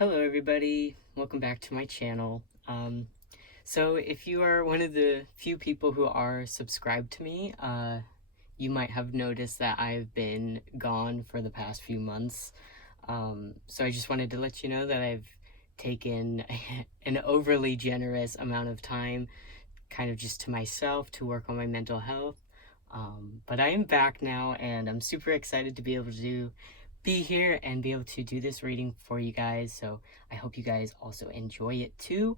Hello everybody, welcome back to my channel. So if you are one of the few people who are subscribed to me, you might have noticed that I've been gone for the past few months. So I just wanted to let you know that I've taken an overly generous amount of time kind of just to myself to work on my mental health. But I am back now and I'm super excited to be able to be here and be able to do this reading for you guys. So I hope you guys also enjoy it too.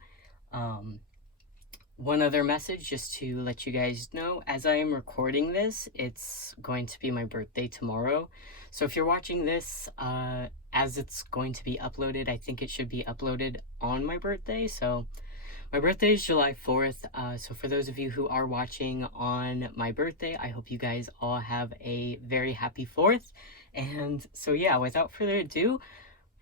One other message just to let you guys know, as I am recording this, it's going to be my birthday tomorrow. So if you're watching this as it's going to be uploaded, I think it should be uploaded on my birthday. So my birthday is July 4th. So for those of you who are watching on my birthday, I hope you guys all have a very happy 4th. And so yeah, without further ado,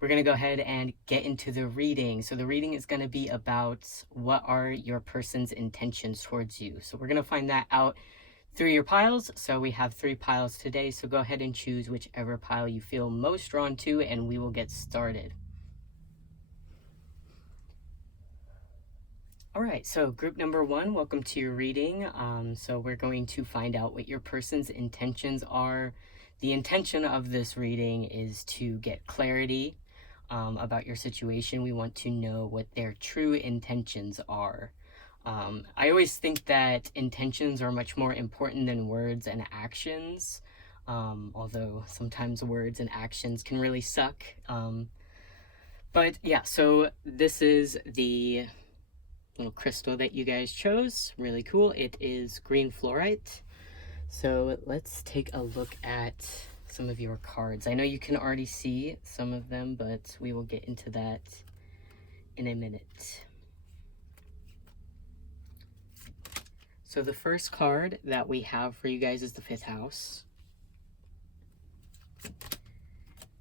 we're going to go ahead and get into the reading. So the reading is going to be about what are your person's intentions towards you. So we're going to find that out through your piles. So we have 3 piles today. So go ahead and choose whichever pile you feel most drawn to and we will get started. All right, so group number 1, welcome to your reading. So we're going to find out what your person's intentions are. The intention of this reading is to get clarity about your situation. We want to know what their true intentions are. I always think that intentions are much more important than words and actions, although sometimes words and actions can really suck. But yeah, so this is the little crystal that you guys chose. Really cool. It is green fluorite. So let's take a look at some of your cards. I know you can already see some of them, but we will get into that in a minute. So the first card that we have for you guys is the 5th house.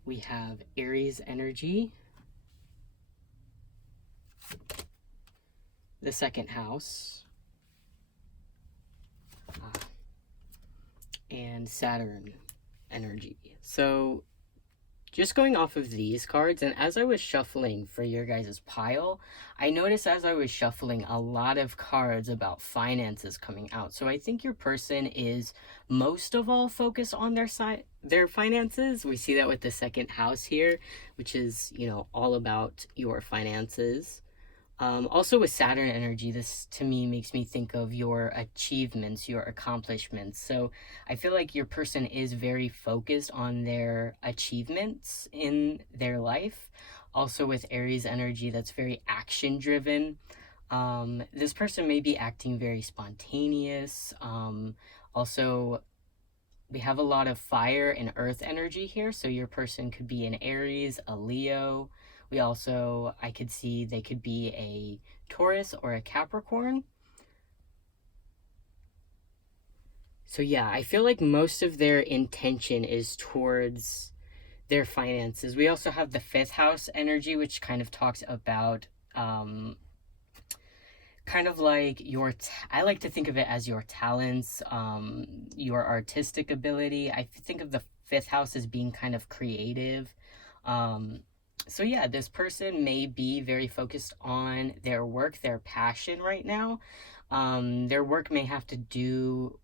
We have Aries energy. The 2nd house, and Saturn energy. So just going off of these cards, and as I was shuffling for your guys' pile, I noticed as I was shuffling a lot of cards about finances coming out. So I think your person is most of all focused on their finances. We see that with the 2nd house here, which is, all about your finances. Also with Saturn energy, this to me makes me think of your achievements, your accomplishments. So I feel like your person is very focused on their achievements in their life. Also with Aries energy, that's very action driven. This person may be acting very spontaneous. Also, we have a lot of fire and earth energy here. So your person could be an Aries, a Leo. I could see they could be a Taurus or a Capricorn. So yeah, I feel like most of their intention is towards their finances. We also have the 5th house energy, which kind of talks about kind of like I like to think of it as your talents, your artistic ability. I think of the 5th house as being kind of creative. So yeah, this person may be very focused on their work, their passion right now. Their work may have to do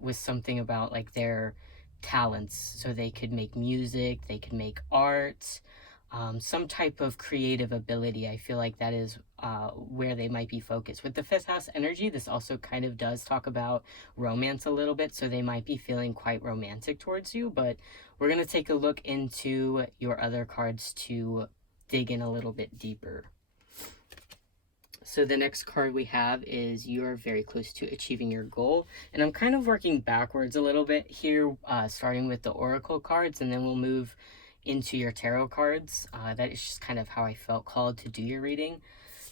with something about like their talents. So they could make music, they could make art, some type of creative ability. I feel like that is where they might be focused. With the 5th house energy, this also kind of does talk about romance a little bit, so they might be feeling quite romantic towards you, but we're going to take a look into your other cards to dig in a little bit deeper. So the next card we have is you're very close to achieving your goal. And I'm kind of working backwards a little bit here, starting with the oracle cards, and then we'll move into your tarot cards. That is just kind of how I felt called to do your reading.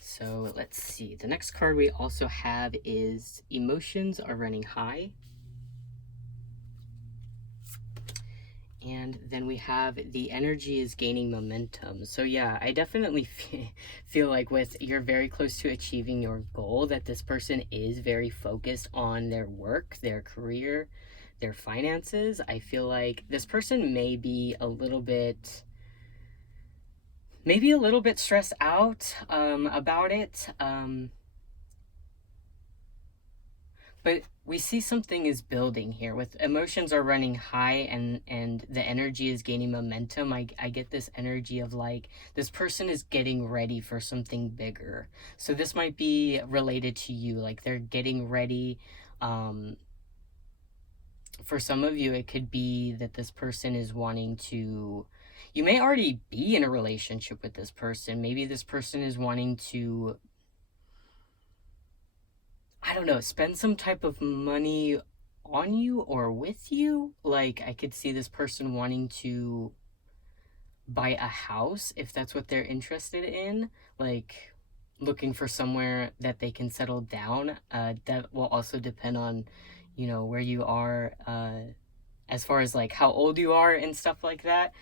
So let's see. The next card we also have is emotions are running high. And then we have the energy is gaining momentum. So yeah, I definitely feel like with you're very close to achieving your goal, that this person is very focused on their work, their career, their finances. I feel like this person may be a little bit maybe a little bit stressed out about it. But we see something is building here with emotions are running high, and the energy is gaining momentum. I get this energy of like this person is getting ready for something bigger. So this might be related to you, like they're getting ready. For some of you it could be that this person is wanting to, you may already be in a relationship with this person. Maybe this person is wanting to, I don't know, spend some type of money on you or with you. Like, I could see this person wanting to buy a house if that's what they're interested in. Like, looking for somewhere that they can settle down. That will also depend on, where you are, as far as like how old you are and stuff like that.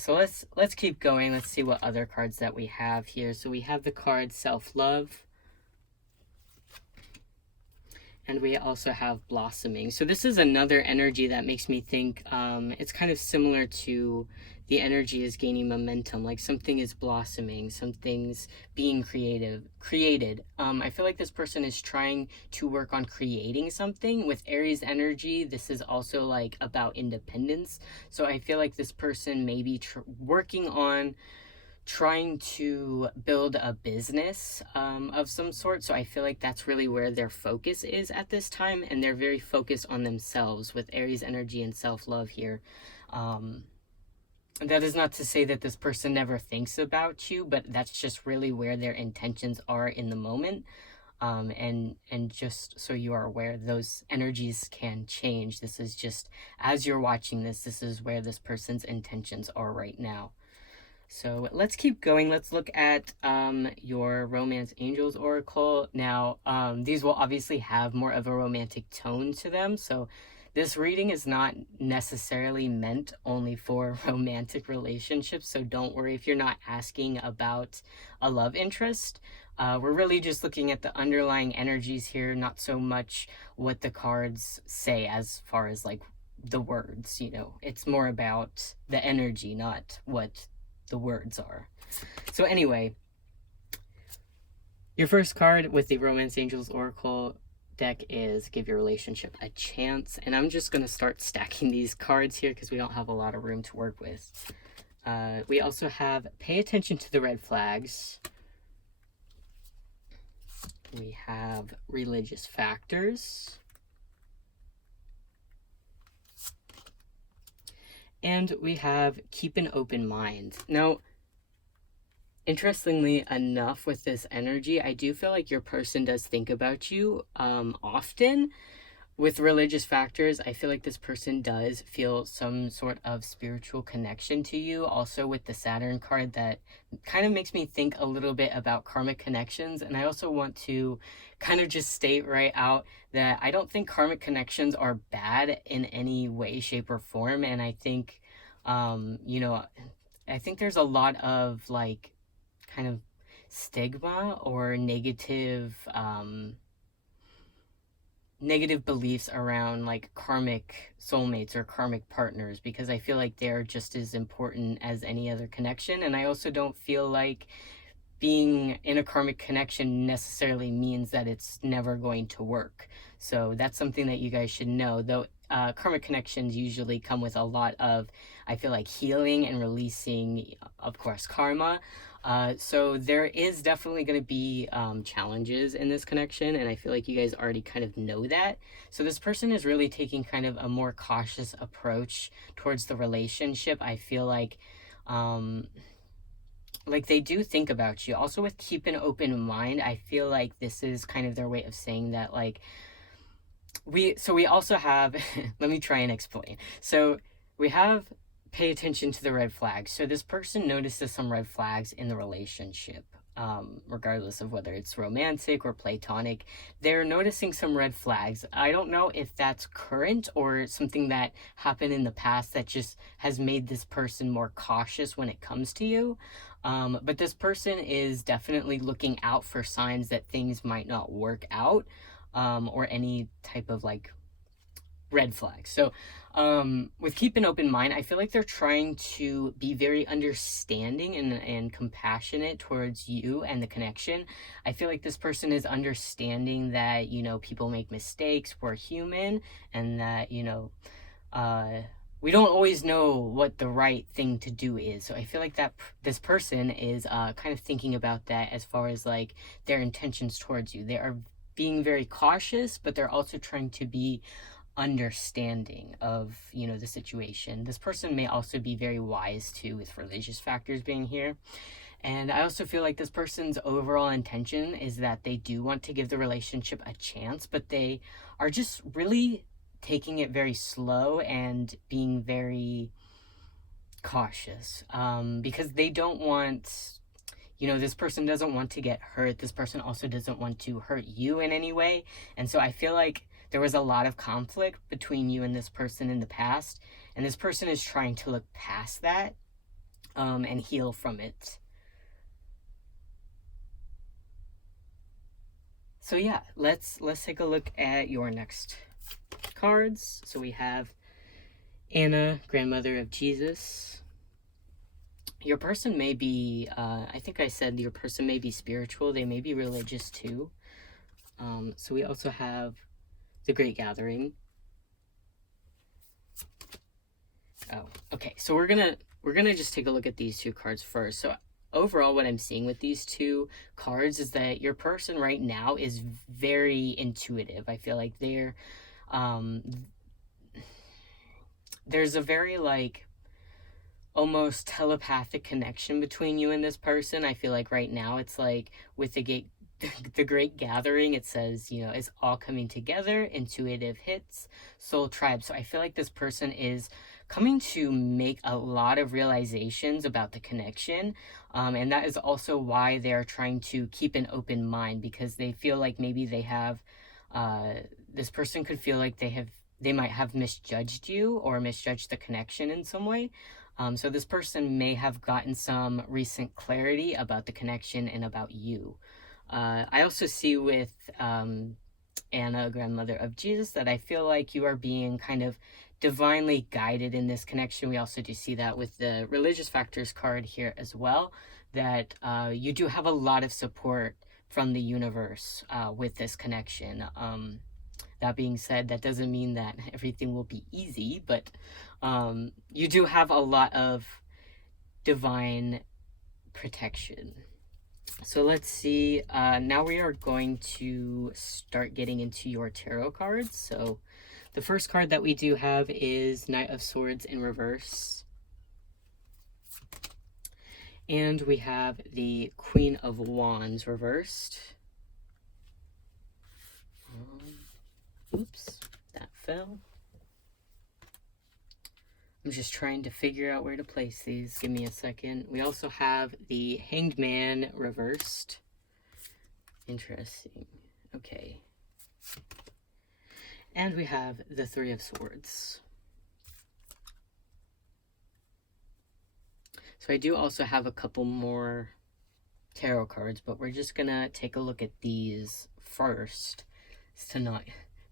So let's keep going. Let's see what other cards that we have here. So we have the card Self-Love. And we also have Blossoming. So this is another energy that makes me think it's kind of similar to the energy is gaining momentum. Like something is blossoming, something's being created. I feel like this person is trying to work on creating something. With Aries energy, this is also like about independence. So I feel like this person may be working on trying to build a business of some sort. So I feel like that's really where their focus is at this time, and they're very focused on themselves with Aries energy and self-love here. That is not to say that this person never thinks about you, but that's just really where their intentions are in the moment. And just so you are aware, those energies can change. This is just, as you're watching this, this is where this person's intentions are right now. So let's keep going. Let's look at your Romance Angels Oracle. Now, these will obviously have more of a romantic tone to them. So this reading is not necessarily meant only for romantic relationships. So don't worry if you're not asking about a love interest. We're really just looking at the underlying energies here, not so much what the cards say as far as like the words. It's more about the energy, not what the words are. So anyway, your first card with the Romance Angels Oracle deck is Give Your Relationship a Chance. And I'm just going to start stacking these cards here because we don't have a lot of room to work with. We also have Pay Attention to the Red Flags. We have Religious Factors. And we have Keep an Open Mind. Now, interestingly enough, with this energy, I do feel like your person does think about you often. With Religious Factors, I feel like this person does feel some sort of spiritual connection to you. Also with the Saturn card, that kind of makes me think a little bit about karmic connections. And I also want to kind of just state right out that I don't think karmic connections are bad in any way, shape, or form. And I think, I think there's a lot of like kind of stigma or negative beliefs around like karmic soulmates or karmic partners, because I feel like they're just as important as any other connection. And I also don't feel like being in a karmic connection necessarily means that it's never going to work. So that's something that you guys should know, though. Karmic connections usually come with a lot of, I feel like, healing and releasing, of course, karma. So there is definitely going to be challenges in this connection, and I feel like you guys already kind of know that. So this person is really taking kind of a more cautious approach towards the relationship. I feel like they do think about you. Also with Keep an Open Mind, I feel like this is kind of their way of saying that like we also have let me try and explain. So we have Pay Attention to the Red Flags. So this person notices some red flags in the relationship, regardless of whether it's romantic or platonic. They're noticing some red flags. I don't know if that's current or something that happened in the past that just has made this person more cautious when it comes to you. But this person is definitely looking out for signs that things might not work out, or any type of like red flags. So with keep an open mind, I feel like they're trying to be very understanding and compassionate towards you and the connection. I feel like this person is understanding that, you know, people make mistakes, we're human, and that, you know, uh, we don't always know what the right thing to do is. So I feel like that this person is kind of thinking about that as far as like their intentions towards you. They are being very cautious, but they're also trying to be understanding of, you know, the situation. This person may also be very wise too, with religious factors being here. And I also feel like this person's overall intention is that they do want to give the relationship a chance, but they are just really taking it very slow and being very cautious, because they don't want, you know, this person doesn't want to get hurt. This person also doesn't want to hurt you in any way. And so I feel like there was a lot of conflict between you and this person in the past, and this person is trying to look past that, and heal from it. So yeah, let's take a look at your next cards. So we have Anna, grandmother of Jesus. Your person may be, I think I said your person may be spiritual. They may be religious too. So we also have the Great Gathering. Oh, okay. So we're gonna just take a look at these two cards first. So overall, what I'm seeing with these two cards is that your person right now is very intuitive. I feel like um, there's a very like almost telepathic connection between you and this person. I feel like right now it's like with the Great Gathering, it says, you know, it's all coming together, intuitive hits, soul tribe. So I feel like this person is coming to make a lot of realizations about the connection. And that is also why they're trying to keep an open mind, because they feel like maybe they have, this person could feel like they might have misjudged you or misjudged the connection in some way. So this person may have gotten some recent clarity about the connection and about you. I also see with Anna, grandmother of Jesus, that I feel like you are being kind of divinely guided in this connection. We also do see that with the religious factors card here as well, that you do have a lot of support from the universe with this connection. That being said, that doesn't mean that everything will be easy, but you do have a lot of divine protection. So let's see. Now we are going to start getting into your tarot cards. So the first card that we do have is Knight of Swords in reverse. And we have the Queen of Wands reversed. Oops, that fell. I'm just trying to figure out where to place these. Give me a second. We also have the Hanged Man reversed. Interesting. Okay. And we have the Three of Swords. So I do also have a couple more tarot cards, but we're just gonna take a look at these first, to not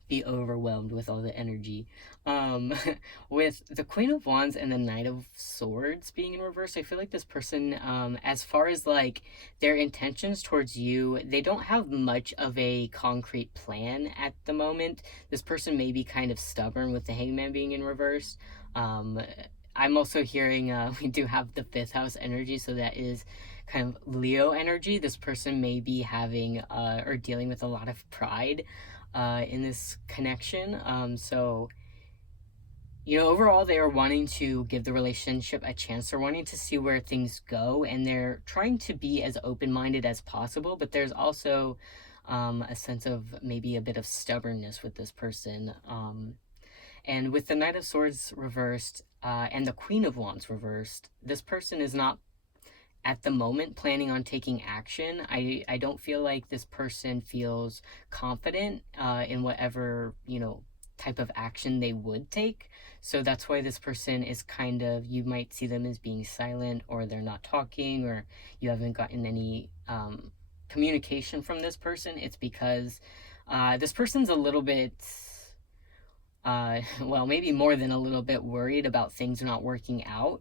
be overwhelmed with all the energy. With the Queen of Wands and the Knight of Swords being in reverse, I feel like this person, as far as like their intentions towards you, they don't have much of a concrete plan at the moment. This person may be kind of stubborn with the Hangman being in reverse. I'm also hearing we do have the fifth house energy, so that is kind of Leo energy. This person may be having or dealing with a lot of pride in this connection. So, you know, overall, they are wanting to give the relationship a chance. They're wanting to see where things go, and they're trying to be as open-minded as possible. But there's also a sense of maybe a bit of stubbornness with this person. And with the Knight of Swords reversed and the Queen of Wands reversed, this person is not at the moment planning on taking action. I don't feel like this person feels confident in whatever, you know, type of action they would take. So that's why this person is kind of, you might see them as being silent, or they're not talking, or you haven't gotten any communication from this person. It's because this person's a little bit well, maybe more than a little bit worried about things not working out.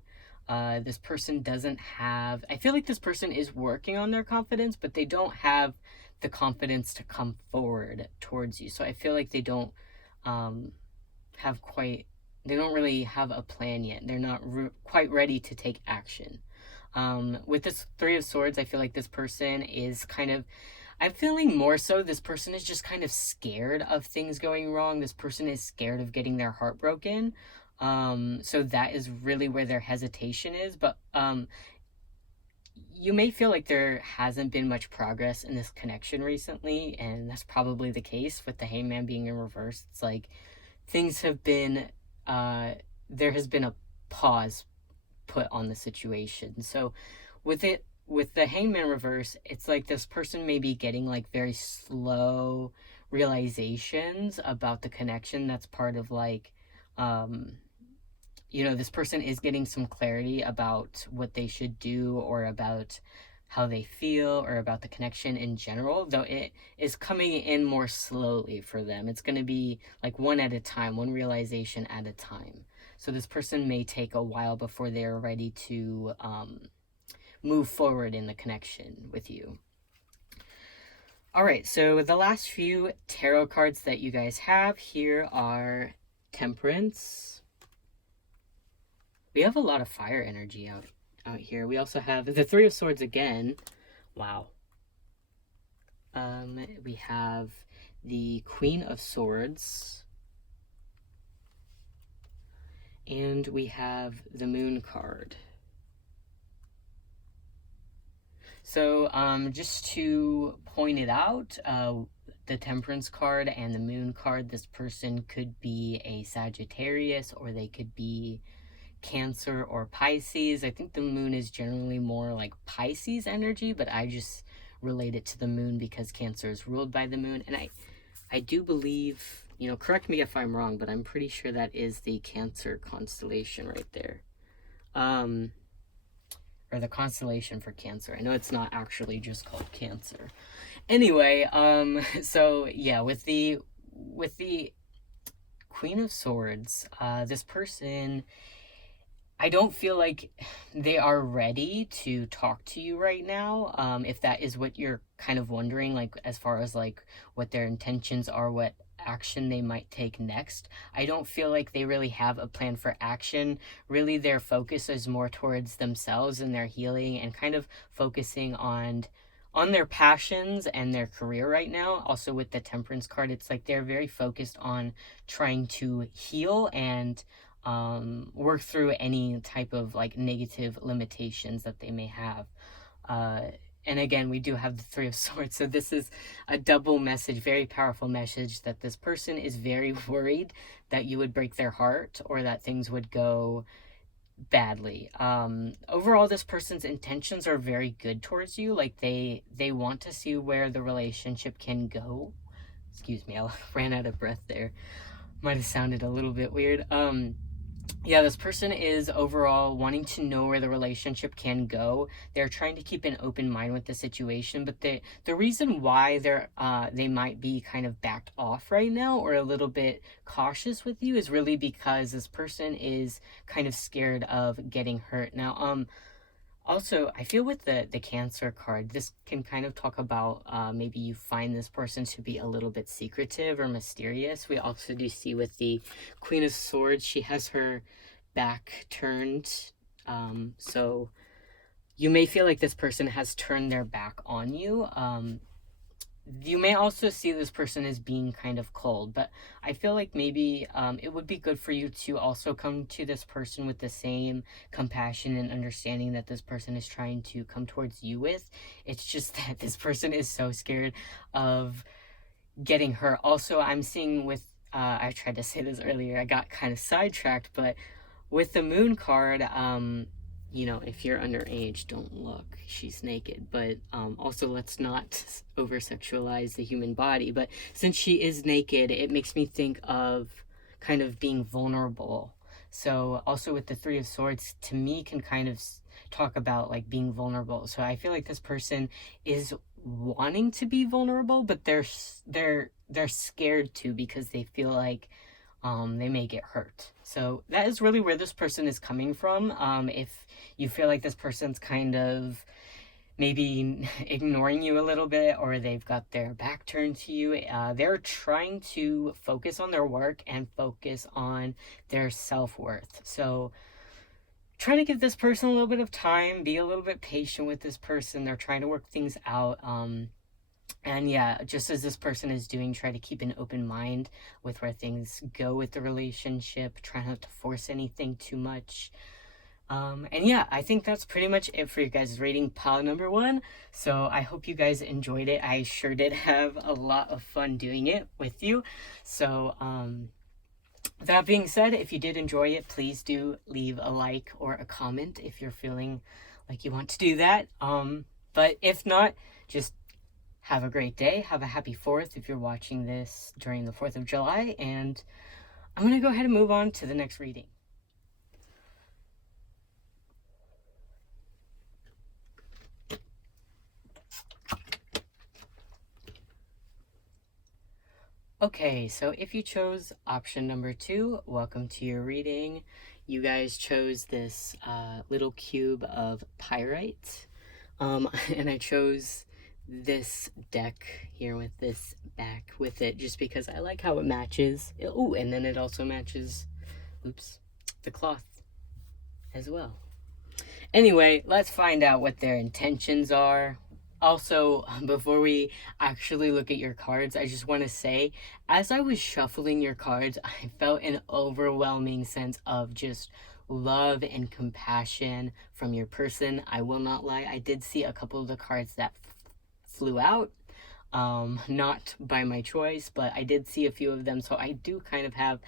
This person doesn't have, I feel like this person is working on their confidence, but they don't have the confidence to come forward towards you. So I feel like they don't um, have quite, they don't really have a plan yet. They're not quite ready to take action. With this Three of Swords, I feel like this person is kind of, I'm feeling more so this person is just kind of scared of things going wrong. This person is scared of getting their heart broken. So that is really where their hesitation is. But you may feel like there hasn't been much progress in this connection recently, and that's probably the case with the Hangman being in reverse. It's like things have been, there has been a pause put on the situation. So with the Hangman reverse, it's like this person may be getting like very slow realizations about the connection. That's part of like this person is getting some clarity about what they should do, or about how they feel, or about the connection in general, though it is coming in more slowly for them. It's going to be like one at a time, one realization at a time. So this person may take a while before they're ready to move forward in the connection with you. All right, so the last few tarot cards that you guys have here are Temperance. We have a lot of fire energy out here. We also have the Three of Swords again. Wow. We have the Queen of Swords. And we have the Moon card. So just to point it out, the Temperance card and the Moon card, this person could be a Sagittarius, or they could be Cancer or Pisces. I think the Moon is generally more like Pisces energy, but I just relate it to the Moon because Cancer is ruled by the Moon. And I do believe, correct me if I'm wrong, but I'm pretty sure that is the Cancer constellation right there. Or the constellation for Cancer. I know it's not actually just called Cancer. Anyway, so yeah, with the Queen of Swords, this person, I don't feel like they are ready to talk to you right now. If that is what you're kind of wondering, like as far as like what their intentions are, what action they might take next, I don't feel like they really have a plan for action. Really, their focus is more towards themselves and their healing, and kind of focusing on their passions and their career right now. Also with the Temperance card, it's like they're very focused on trying to heal and work through any type of like negative limitations that they may have. And again, we do have the Three of Swords, so this is a double message, very powerful message, that this person is very worried that you would break their heart, or that things would go badly. Overall, this person's intentions are very good towards you. Like they want to see where the relationship can go. Excuse me, I ran out of breath there. Might have sounded a little bit weird. Yeah, this person is overall wanting to know where the relationship can go. They're trying to keep an open mind with the situation, but the reason why they might be kind of backed off right now, or a little bit cautious with you, is really because this person is kind of scared of getting hurt. Now, also, I feel with the Cancer card, this can kind of talk about maybe you find this person to be a little bit secretive or mysterious. We also do see with the Queen of Swords, she has her back turned. So you may feel like this person has turned their back on you. You may also see this person as being kind of cold, but I feel like maybe it would be good for you to also come to this person with the same compassion and understanding that this person is trying to come towards you with. It's just that this person is so scared of getting hurt. Also, I'm seeing with, I tried to say this earlier, I got kind of sidetracked, but with the Moon card, if you're underage, don't look. She's naked. But also, let's not over-sexualize the human body. But since she is naked, it makes me think of kind of being vulnerable. So also with the Three of Swords, to me, can kind of talk about like being vulnerable. So I feel like this person is wanting to be vulnerable, but they're scared to, because they feel like they may get hurt. So that is really where this person is coming from. If you feel like this person's kind of maybe ignoring you a little bit, or they've got their back turned to you, they're trying to focus on their work and focus on their self-worth. So try to give this person a little bit of time, be a little bit patient with this person. They're trying to work things out. And yeah, just as this person is doing, try to keep an open mind with where things go with the relationship. Try not to force anything too much. And yeah, I think that's pretty much it for you guys' reading pile number 1. So I hope you guys enjoyed it. I sure did have a lot of fun doing it with you. So, that being said, if you did enjoy it, please do leave a like or a comment if you're feeling like you want to do that. But if not, just have a great day. Have a happy 4th if you're watching this during the 4th of July. And I'm going to go ahead and move on to the next reading. Okay, so if you chose option number 2, welcome to your reading. You guys chose this little cube of pyrite. And I chose this deck here with this back with it just because I like how it matches. Oh, and then it also matches, the cloth as well. Anyway, let's find out what their intentions are. Also, before we actually look at your cards, I just want to say, as I was shuffling your cards, I felt an overwhelming sense of just love and compassion from your person. I will not lie, I did see a couple of the cards that flew out, not by my choice, but I did see a few of them, so I do kind of have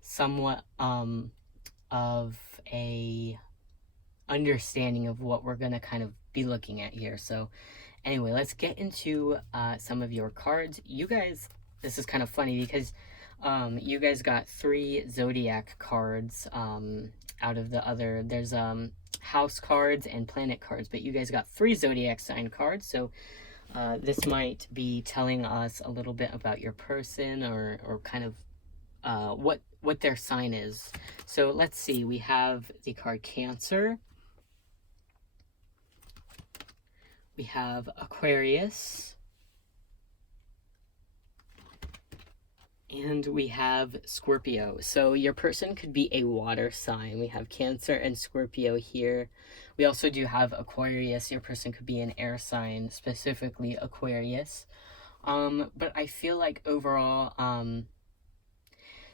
somewhat of a understanding of what we're gonna kind of be looking at here. So anyway, let's get into some of your cards. You guys, this is kind of funny because you guys got 3 zodiac cards out of the other. There's house cards and planet cards, but you guys got 3 zodiac sign cards. So this might be telling us a little bit about your person, or kind of what their sign is. So let's see. We have the card Cancer. We have Aquarius. And we have Scorpio. So your person could be a water sign. We have Cancer and Scorpio here. We also do have Aquarius. Your person could be an air sign, specifically Aquarius. But I feel like overall,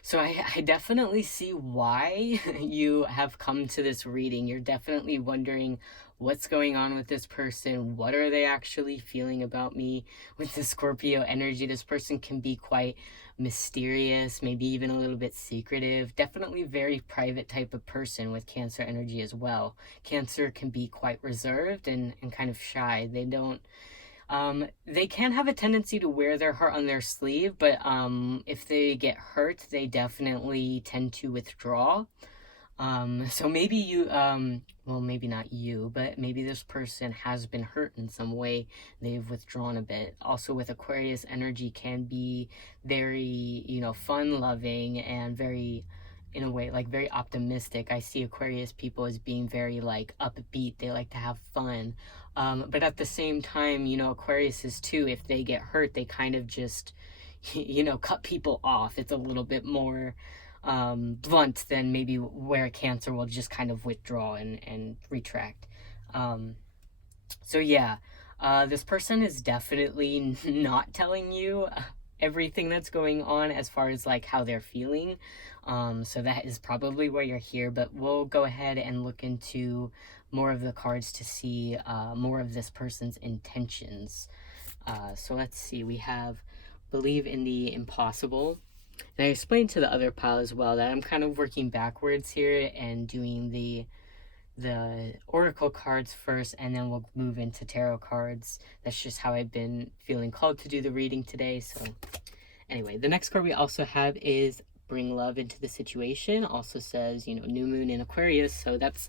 so I definitely see why you have come to this reading. You're definitely wondering what's going on with this person. What are they actually feeling about me? With the Scorpio energy, this person can be quite mysterious, maybe even a little bit secretive. Definitely very private type of person with Cancer energy as well. Cancer can be quite reserved and kind of shy. They don't... they can have a tendency to wear their heart on their sleeve, but if they get hurt, they definitely tend to withdraw. So maybe you, well, maybe not you, but maybe this person has been hurt in some way. They've withdrawn a bit. Also with Aquarius, energy can be very, fun-loving and very, in a way, like very optimistic. I see Aquarius people as being very like upbeat. They like to have fun. But at the same time, Aquariuses too, if they get hurt, they kind of just, cut people off. It's a little bit more blunt than maybe where Cancer will just kind of withdraw and retract. So yeah, this person is definitely not telling you everything that's going on as far as like how they're feeling. So that is probably why you're here, but we'll go ahead and look into more of the cards to see more of this person's intentions. So let's see, we have Believe in the Impossible. And I explained to the other pile as well that I'm kind of working backwards here and doing the oracle cards first, and then we'll move into tarot cards. That's just how I've been feeling called to do the reading today. So anyway, the next card we also have is Bring Love into the Situation. Also says, new moon in Aquarius. So that's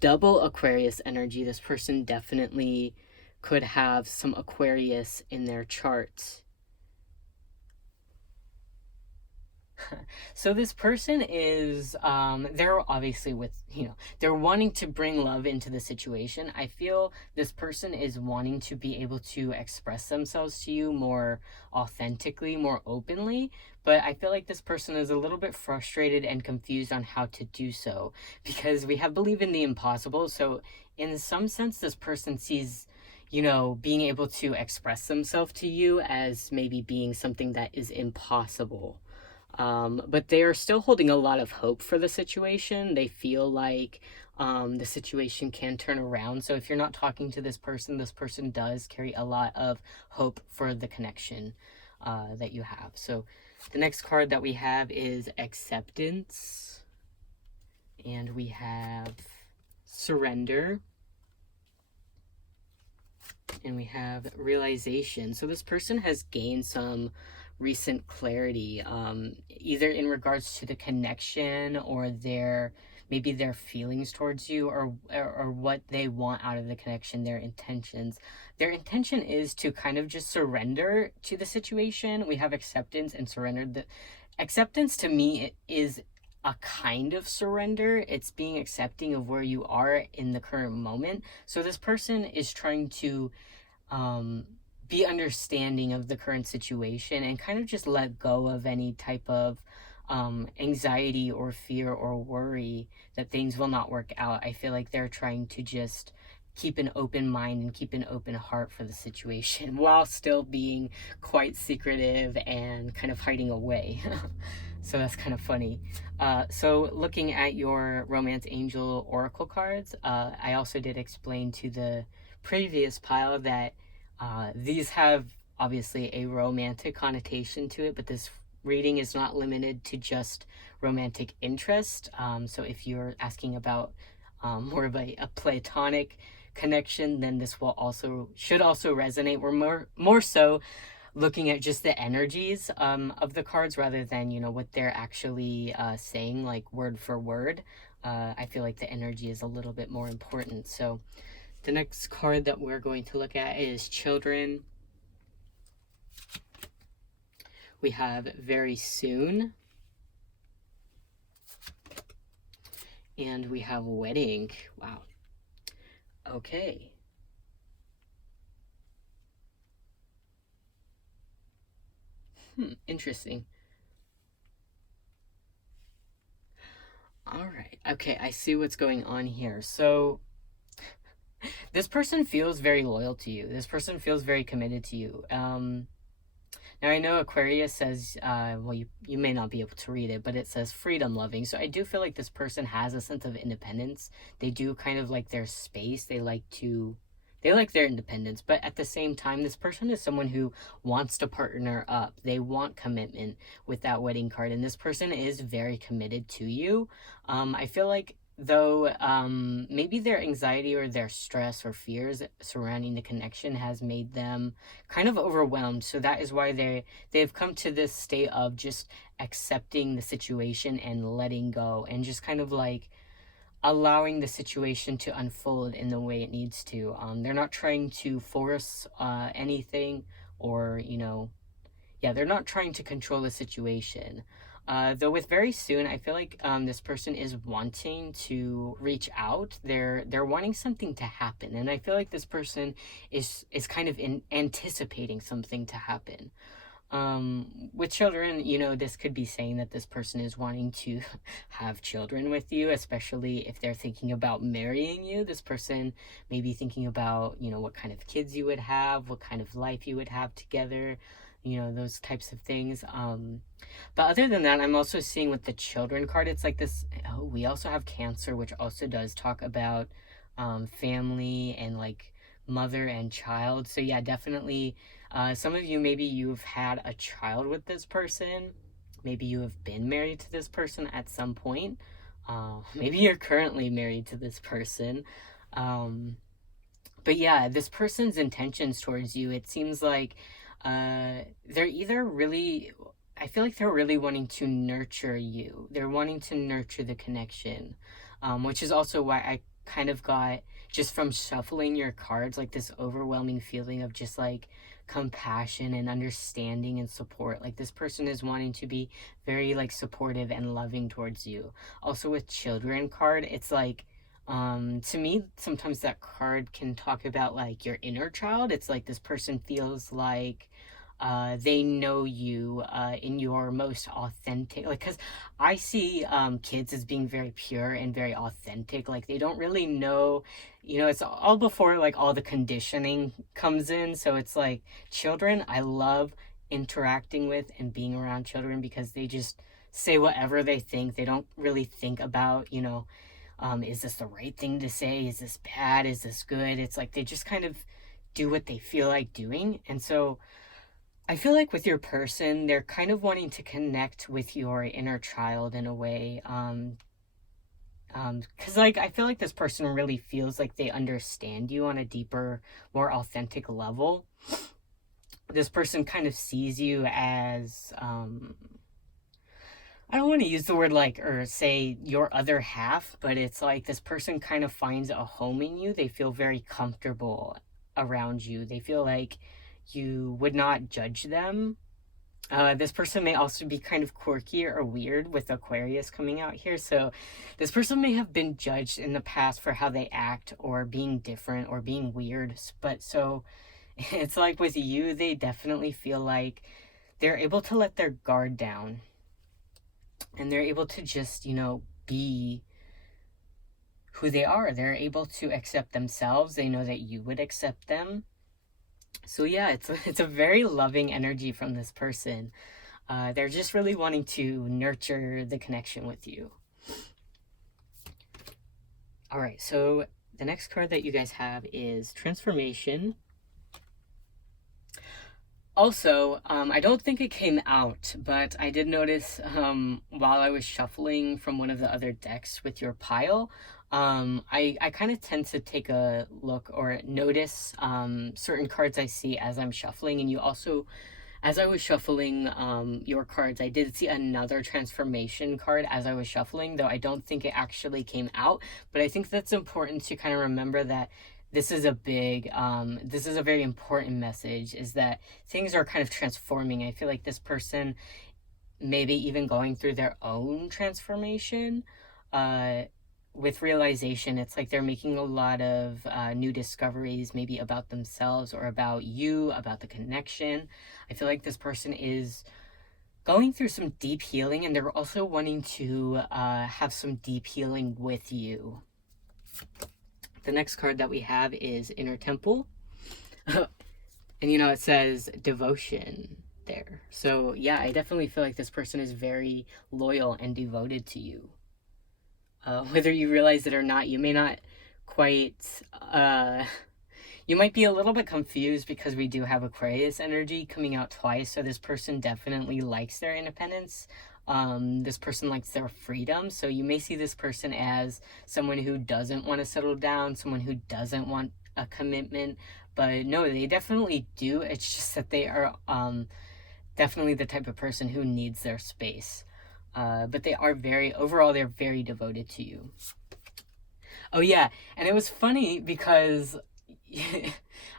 double Aquarius energy. This person definitely could have some Aquarius in their chart. So this person is, they're obviously they're wanting to bring love into the situation. I feel this person is wanting to be able to express themselves to you more authentically, more openly. But I feel like this person is a little bit frustrated and confused on how to do so because we have believe in the impossible. So in some sense, this person sees being able to express themselves to you as maybe being something that is impossible. But they are still holding a lot of hope for the situation. They feel like the situation can turn around. So if you're not talking to this person does carry a lot of hope for the connection that you have. So the next card that we have is acceptance. And we have surrender. And we have realization. So this person has gained some recent clarity, either in regards to the connection or maybe their feelings towards you, or what they want out of the connection, their intentions. Their intention is to kind of just surrender to the situation. We have acceptance and surrender. The acceptance to me is a kind of surrender. It's being accepting of where you are in the current moment. So this person is trying to um, be understanding of the current situation and kind of just let go of any type of anxiety or fear or worry that things will not work out. I feel like they're trying to just keep an open mind and keep an open heart for the situation while still being quite secretive and kind of hiding away. So that's kind of funny. So looking at your Romance Angel Oracle cards, I also did explain to the previous pile that these have obviously a romantic connotation to it, but this reading is not limited to just romantic interest. So if you're asking about more of a platonic connection, then this should also resonate. We're more so looking at just the energies of the cards rather than what they're actually saying, like word for word. I feel like the energy is a little bit more important. So the next card that we're going to look at is children. We have very soon. And we have wedding. Wow. Okay. Interesting. All right. Okay, I see what's going on here. So this person feels very loyal to you. This person feels very committed to you. Now I know Aquarius says, well, you may not be able to read it, but it says freedom loving. So I do feel like this person has a sense of independence. They do kind of like their space. They like their independence, but at the same time, this person is someone who wants to partner up. They want commitment with that wedding card, and this person is very committed to you. I feel like though maybe their anxiety or their stress or fears surrounding the connection has made them kind of overwhelmed, so that is why they've come to this state of just accepting the situation and letting go and just kind of like allowing the situation to unfold in the way it needs to. They're not trying to force anything, or they're not trying to control the situation. Though with very soon, I feel like this person is wanting to reach out. They're wanting something to happen, and I feel like this person is kind of anticipating something to happen. With children, this could be saying that this person is wanting to have children with you, especially if they're thinking about marrying you. This person may be thinking about, what kind of kids you would have, what kind of life you would have together, those types of things. But other than that, I'm also seeing with the children card, it's like this. Oh, we also have Cancer, which also does talk about family and like mother and child. So yeah, definitely some of you, maybe you've had a child with this person. Maybe you have been married to this person at some point. Maybe you're currently married to this person. But yeah, this person's intentions towards you, it seems like they're either really, I feel like they're really wanting to nurture you. They're wanting to nurture the connection, which is also why I kind of got just from shuffling your cards, like this overwhelming feeling of just like compassion and understanding and support. Like this person is wanting to be very like supportive and loving towards you. Also with children card, it's like to me sometimes that card can talk about like your inner child. It's like this person feels like they know you in your most authentic, like, because I see kids as being very pure and very authentic. Like they don't really know, it's all before like all the conditioning comes in. So it's like children, I love interacting with and being around children because they just say whatever they think. They don't really think about, is this the right thing to say? Is this bad? Is this good? It's like they just kind of do what they feel like doing. And so I feel like with your person, they're kind of wanting to connect with your inner child in a way. Because like I feel like this person really feels like they understand you on a deeper, more authentic level. This person kind of sees you as I don't want to use the word like or say your other half, but it's like this person kind of finds a home in you. They feel very comfortable around you. They feel like you would not judge them. This person may also be kind of quirky or weird with Aquarius coming out here. So, this person may have been judged in the past for how they act or being different or being weird. But so, it's like with you, they definitely feel like they're able to let their guard down and they're able to just, be who they are. They're able to accept themselves. They know that you would accept them. So yeah, it's a very loving energy from this person. They're just really wanting to nurture the connection with you. All right, so the next card that you guys have is Transformation. Also, I don't think it came out, but I did notice while I was shuffling from one of the other decks with your pile, I kind of tend to take a look or notice certain cards I see as I'm shuffling. And you also, as I was shuffling your cards, I did see another transformation card as I was shuffling, though I don't think it actually came out. But I think that's important to kind of remember that this is this is a very important message, is that things are kind of transforming. I feel like this person maybe even going through their own transformation with realization. It's like they're making a lot of new discoveries, maybe about themselves or about you, about the connection. I feel like this person is going through some deep healing, and they're also wanting to have some deep healing with you. The next card that we have is Inner Temple. And it says devotion there. So yeah, I definitely feel like this person is very loyal and devoted to you. Whether you realize it or not, you may not quite you might be a little bit confused because we do have Aquarius energy coming out twice. So this person definitely likes their independence. This person likes their freedom. So you may see this person as someone who doesn't want to settle down, someone who doesn't want a commitment. But no, they definitely do. It's just that they are definitely the type of person who needs their space. But they are overall, they're very devoted to you. Oh yeah, and it was funny because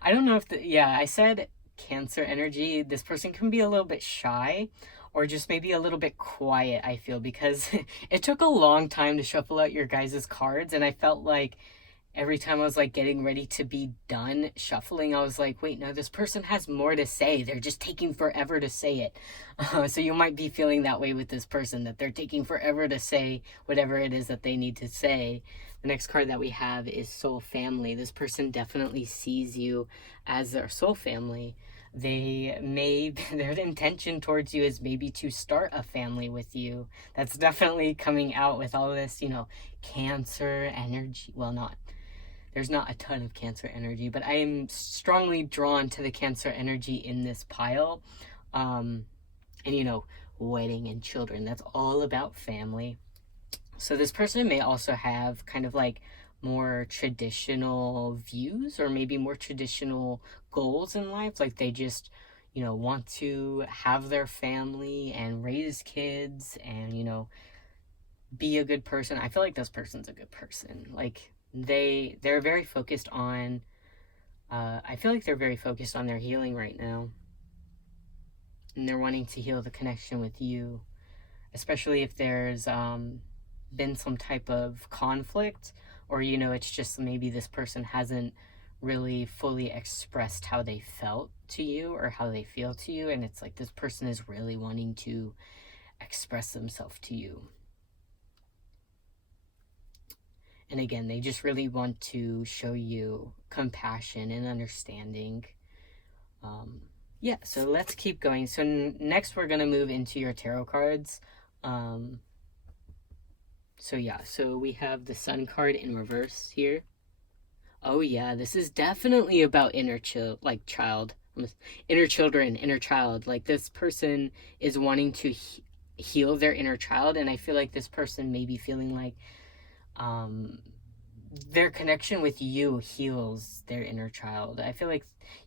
I don't know if I said Cancer energy. This person can be a little bit shy or just maybe a little bit quiet, I feel, because it took a long time to shuffle out your guys' cards, and I felt like every time I was like getting ready to be done shuffling, I was like, wait, no, this person has more to say. They're just taking forever to say it. So you might be feeling that way with this person, that they're taking forever to say whatever it is that they need to say. The next card that we have is Soul Family. This person definitely sees you as their soul family. Their intention towards you is maybe to start a family with you. That's definitely coming out with all this, Cancer energy. Well, there's not a ton of Cancer energy, but I am strongly drawn to the Cancer energy in this pile. And wedding and children, that's all about family. So this person may also have kind of like more traditional views or maybe more traditional goals in life. Like they just, want to have their family and raise kids and, be a good person. I feel like this person's a good person. Like They're very focused on, I feel like they're very focused on their healing right now. And they're wanting to heal the connection with you, especially if there's been some type of conflict, or it's just maybe this person hasn't really fully expressed how they felt to you or how they feel to you, and it's like this person is really wanting to express themselves to you. And again, they just really want to show you compassion and understanding. Yeah, so let's keep going. So next we're going to move into your tarot cards. So yeah, so we have the Sun card in reverse here. Oh yeah, this is definitely about inner children, inner child. Like this person is wanting to heal their inner child, and I feel like this person may be feeling like um their connection with you heals their inner child. I feel like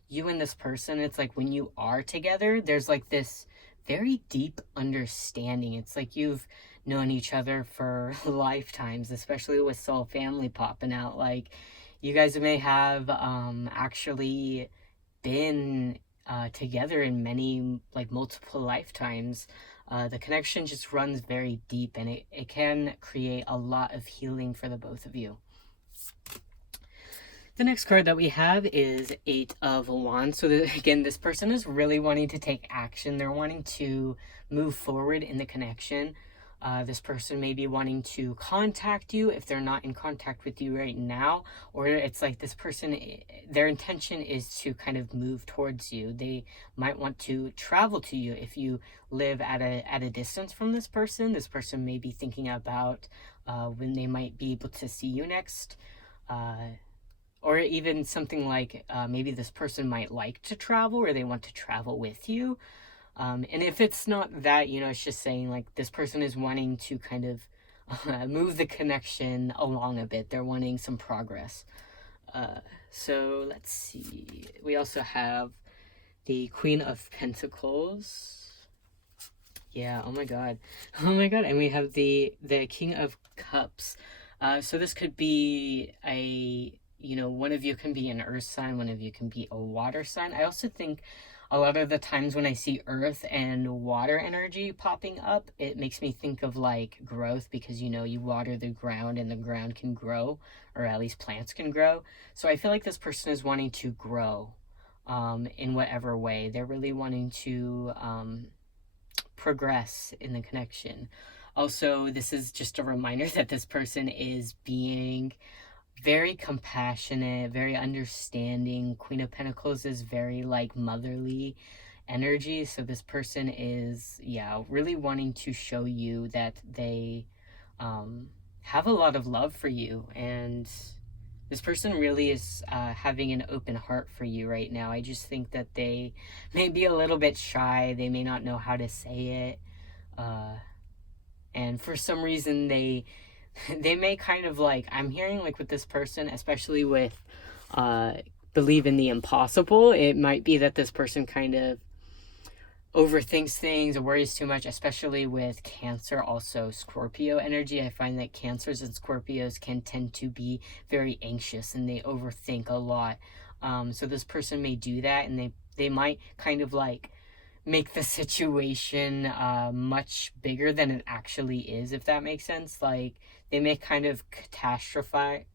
you and this person, it's like when you are together, there's like this very deep understanding. It's like you've known each other for lifetimes, especially with soul family popping out. Like you guys may have actually been together in many, like multiple lifetimes. The connection just runs very deep, and it can create a lot of healing for the both of you. The next card that we have is Eight of Wands. So again, this person is really wanting to take action. They're wanting to move forward in the connection. This person may be wanting to contact you if they're not in contact with you right now, or it's like this person, their intention is to kind of move towards you. They might want to travel to you if you live at a distance from this person. This person may be thinking about when they might be able to see you next. Or even something like maybe this person might like to travel, or they want to travel with you. And if it's not that, it's just saying like this person is wanting to kind of move the connection along a bit. They're wanting some progress. So let's see. We also have the Queen of Pentacles. Yeah, oh my god. Oh my god. And we have the King of Cups. So this could be one of you can be an earth sign, one of you can be a water sign. I also think a lot of the times when I see earth and water energy popping up, it makes me think of like growth, because you water the ground and the ground can grow, or at least plants can grow. So I feel like this person is wanting to grow in whatever way. They're really wanting to progress in the connection. Also, this is just a reminder that this person is being very compassionate, very understanding. Queen of Pentacles is very like motherly energy. So this person is, really wanting to show you that they have a lot of love for you. And this person really is having an open heart for you right now. I just think that they may be a little bit shy. They may not know how to say it. And for some reason, they may kind of like, I'm hearing like with this person, especially with believe in the impossible, it might be that this person kind of overthinks things or worries too much, especially with Cancer, also Scorpio energy. I find that Cancers and Scorpios can tend to be very anxious and they overthink a lot. So this person may do that, and they might kind of like make the situation much bigger than it actually is, if that makes sense. Like they may kind of catastrophe.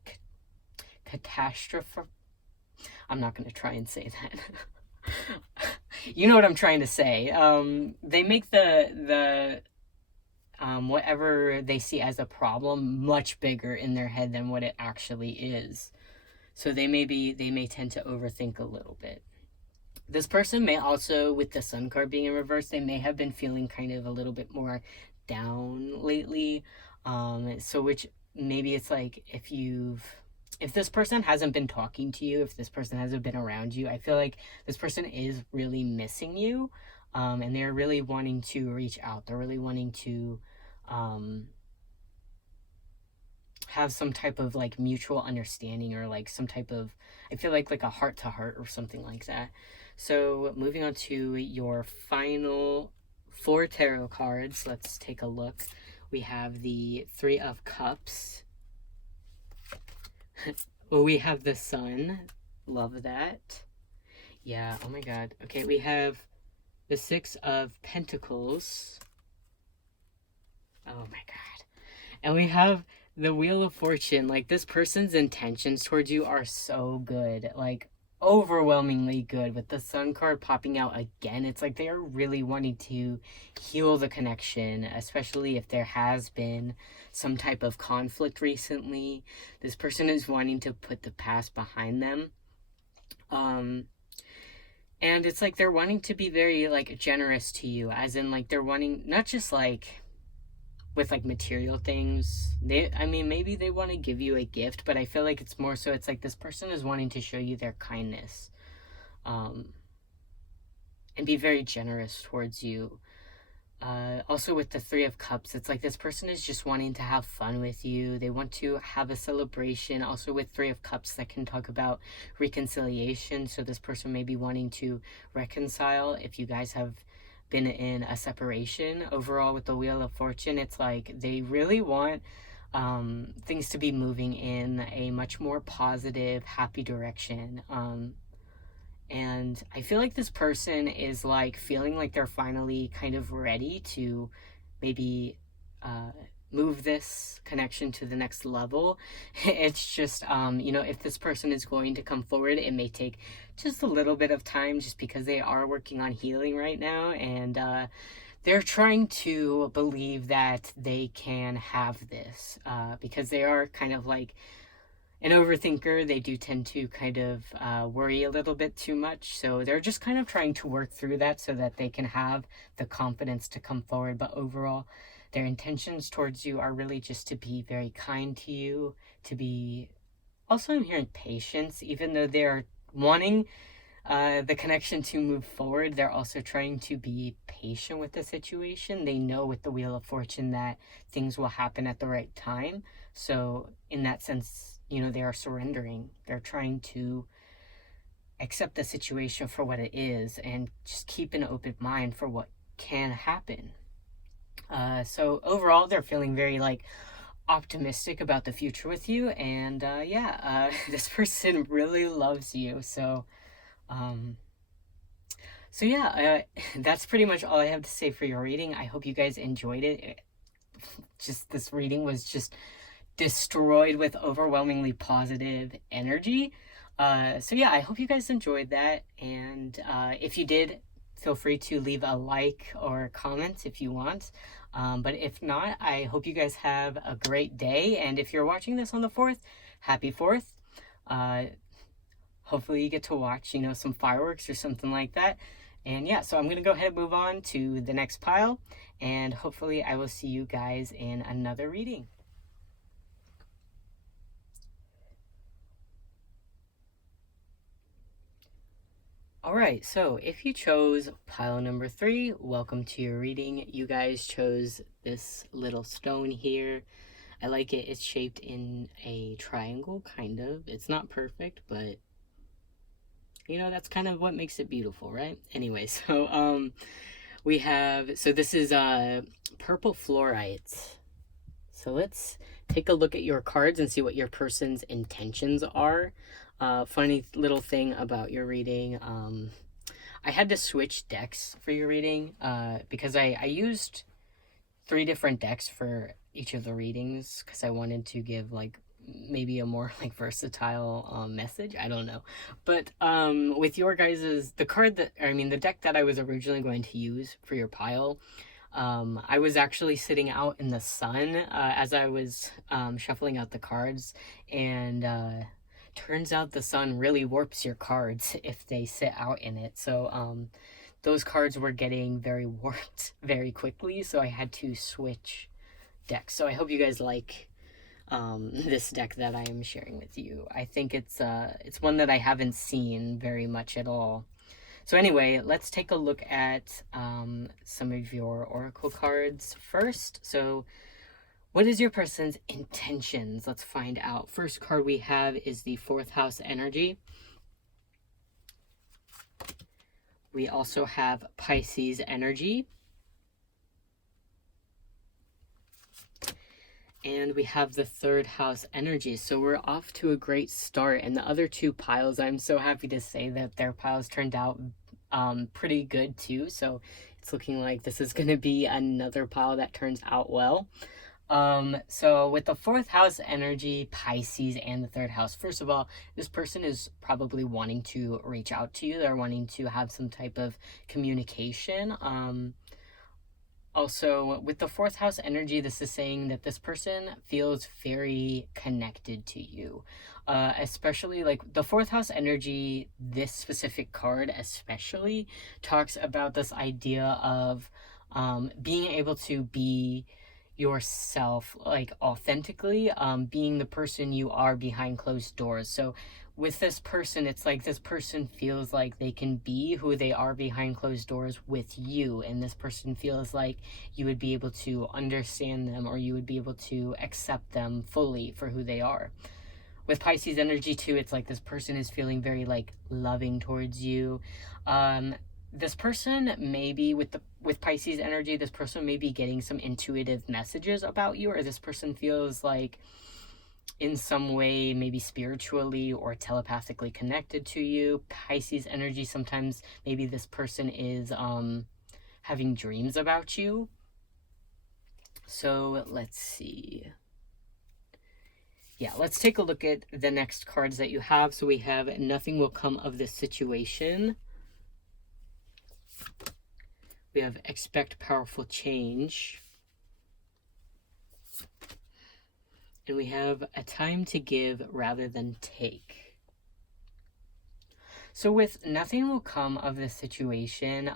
I'm not going to try and say that. You know what I'm trying to say. They make the whatever they see as a problem much bigger in their head than what it actually is. So they may tend to overthink a little bit. This person may also, with the Sun card being in reverse, they may have been feeling kind of a little bit more down lately. So which maybe it's like if this person hasn't been talking to you, if this person hasn't been around you, I feel like this person is really missing you. And they're really wanting to reach out. They're really wanting to have some type of like mutual understanding, or like some type of, I feel like a heart to heart or something like that. So moving on to your final 4 tarot cards, let's take a look. We have the Three of Cups. Well, we have the sun. Love that. Yeah, oh my god. Okay, we have the Six of Pentacles. Oh my god. And we have the Wheel of Fortune. Like, this person's intentions towards you are so good. Like, overwhelmingly good. With the Sun card popping out again, it's like they are really wanting to heal the connection, especially if there has been some type of conflict recently. This person is wanting to put the past behind them. And it's like they're wanting to be very, like, generous to you, as in, like, they're wanting not just like with like material things. I mean, maybe they want to give you a gift, but I feel like it's more so it's like this person is wanting to show you their kindness, um and be very generous towards you. Also, with the Three of Cups, it's like this person is just wanting to have fun with you. They want to have a celebration. Also, with Three of Cups, that can talk about reconciliation. So this person may be wanting to reconcile if you guys have been in a separation. Overall, with the Wheel of Fortune, it's like they really want things to be moving in a much more positive, happy direction. And I feel like this person is like feeling like they're finally kind of ready to maybe uh, move this connection to the next level. It's just, if this person is going to come forward, it may take just a little bit of time just because they are working on healing right now. And they're trying to believe that they can have this because they are kind of like an overthinker. They do tend to kind of worry a little bit too much. So they're just kind of trying to work through that so that they can have the confidence to come forward. But overall, their intentions towards you are really just to be very kind to you, to be also, I'm hearing patience, even though they're wanting the connection to move forward. They're also trying to be patient with the situation. They know with the Wheel of Fortune that things will happen at the right time. So in that sense, they are surrendering. They're trying to accept the situation for what it is and just keep an open mind for what can happen. So overall, they're feeling very like optimistic about the future with you. And this person really loves you. Um, so yeah, that's pretty much all I have to say for your reading. I hope you guys enjoyed it. Just this reading was just destroyed with overwhelmingly positive energy. So yeah, I hope you guys enjoyed that. And if you did, feel free to leave a like or comment if you want. But if not, I hope you guys have a great day. And if you're watching this on the 4th, happy 4th. Hopefully you get to watch, some fireworks or something like that. And yeah, so I'm going to go ahead and move on to the next pile. And hopefully I will see you guys in another reading. Alright, so if you chose pile number 3, welcome to your reading. You guys chose this little stone here. I like it. It's shaped in a triangle, kind of. It's not perfect, but that's kind of what makes it beautiful, right? Anyway, so this is purple fluorite. So let's take a look at your cards and see what your person's intentions are. Funny little thing about your reading. I had to switch decks for your reading because I used 3 different decks for each of the readings because I wanted to give like maybe a more like versatile message. I don't know. But with your guys's, the deck that I was originally going to use for your pile, I was actually sitting out in the sun as I was shuffling out the cards, and turns out the sun really warps your cards if they sit out in it. So those cards were getting very warped very quickly, so I had to switch decks. So I hope you guys like this deck that I am sharing with you. I think it's one that I haven't seen very much at all. So anyway, let's take a look at some of your oracle cards first. So what is your person's intentions? Let's find out. First card we have is the 4th house energy. We also have Pisces energy. And And we have the third house energy. So we're off to a great start. And the other two piles, I'm so happy to say that their piles turned out pretty good too. So it's looking like this is going to be another pile that turns out well. So with the fourth house energy, Pisces, and the third house, first of all, this person is probably wanting to reach out to you. They're wanting to have some type of communication. Also, with the fourth house energy, this is saying that this person feels very connected to you. Especially like the fourth house energy, this specific card especially talks about this idea of being able to be yourself, like authentically, being the person you are behind closed doors. So with this person, it's like this person feels like they can be who they are behind closed doors with you, and this person feels like you would be able to understand them, or you would be able to accept them fully for who they are. With Pisces energy too, it's like this person is feeling very like loving towards you. This person maybe with Pisces energy, this person may be getting some intuitive messages about you, or this person feels like in some way, maybe spiritually or telepathically connected to you. Pisces energy, sometimes maybe this person is having dreams about you. So let's see. Yeah, let's take a look at the next cards that you have. So we have Nothing Will Come of This Situation. We have Expect Powerful Change. And we have A Time to Give Rather Than Take. So with Nothing Will Come of This Situation,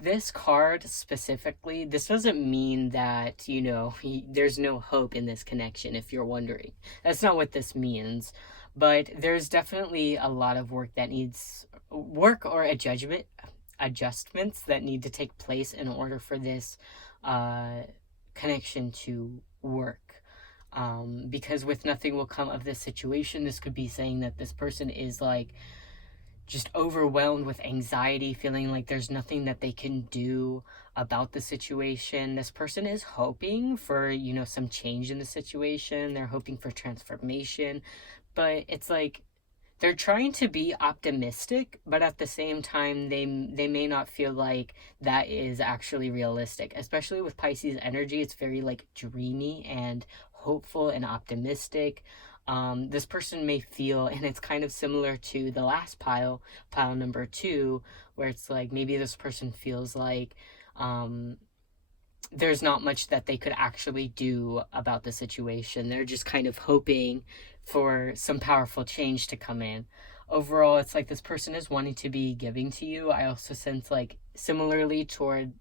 this card specifically, this doesn't mean that, there's no hope in this connection, if you're wondering. That's not what this means. But there's definitely a lot of work or adjustments that need to take place in order for this connection to work. Because with Nothing Will Come of This Situation, this could be saying that this person is like just overwhelmed with anxiety, feeling like there's nothing that they can do about the situation. This person is hoping for, some change in the situation. They're hoping for transformation, but it's like they're trying to be optimistic, but at the same time, they may not feel like that is actually realistic. Especially with Pisces energy, it's very like dreamy and hopeful and optimistic. This person may feel, and it's kind of similar to the last pile number 2, where it's like maybe this person feels like there's not much that they could actually do about the situation. They're just kind of hoping for some powerful change to come in. Overall, it's like this person is wanting to be giving to you. I also sense like similarly to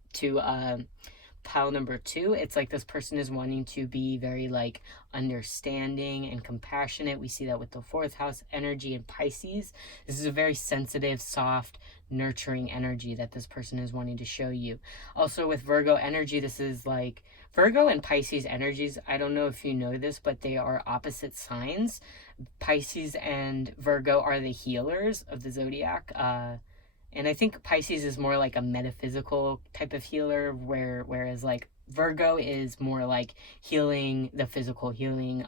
pile number 2, it's like this person is wanting to be very like understanding and compassionate. We see that with the fourth house energy in Pisces. This is a very sensitive, soft, nurturing energy that this person is wanting to show you. Also with Virgo energy, this is like Virgo and Pisces energies. I don't know if you know this, but they are opposite signs. Pisces and Virgo are the healers of the zodiac. And I think Pisces is more like a metaphysical type of healer, whereas like Virgo is more like healing the physical, healing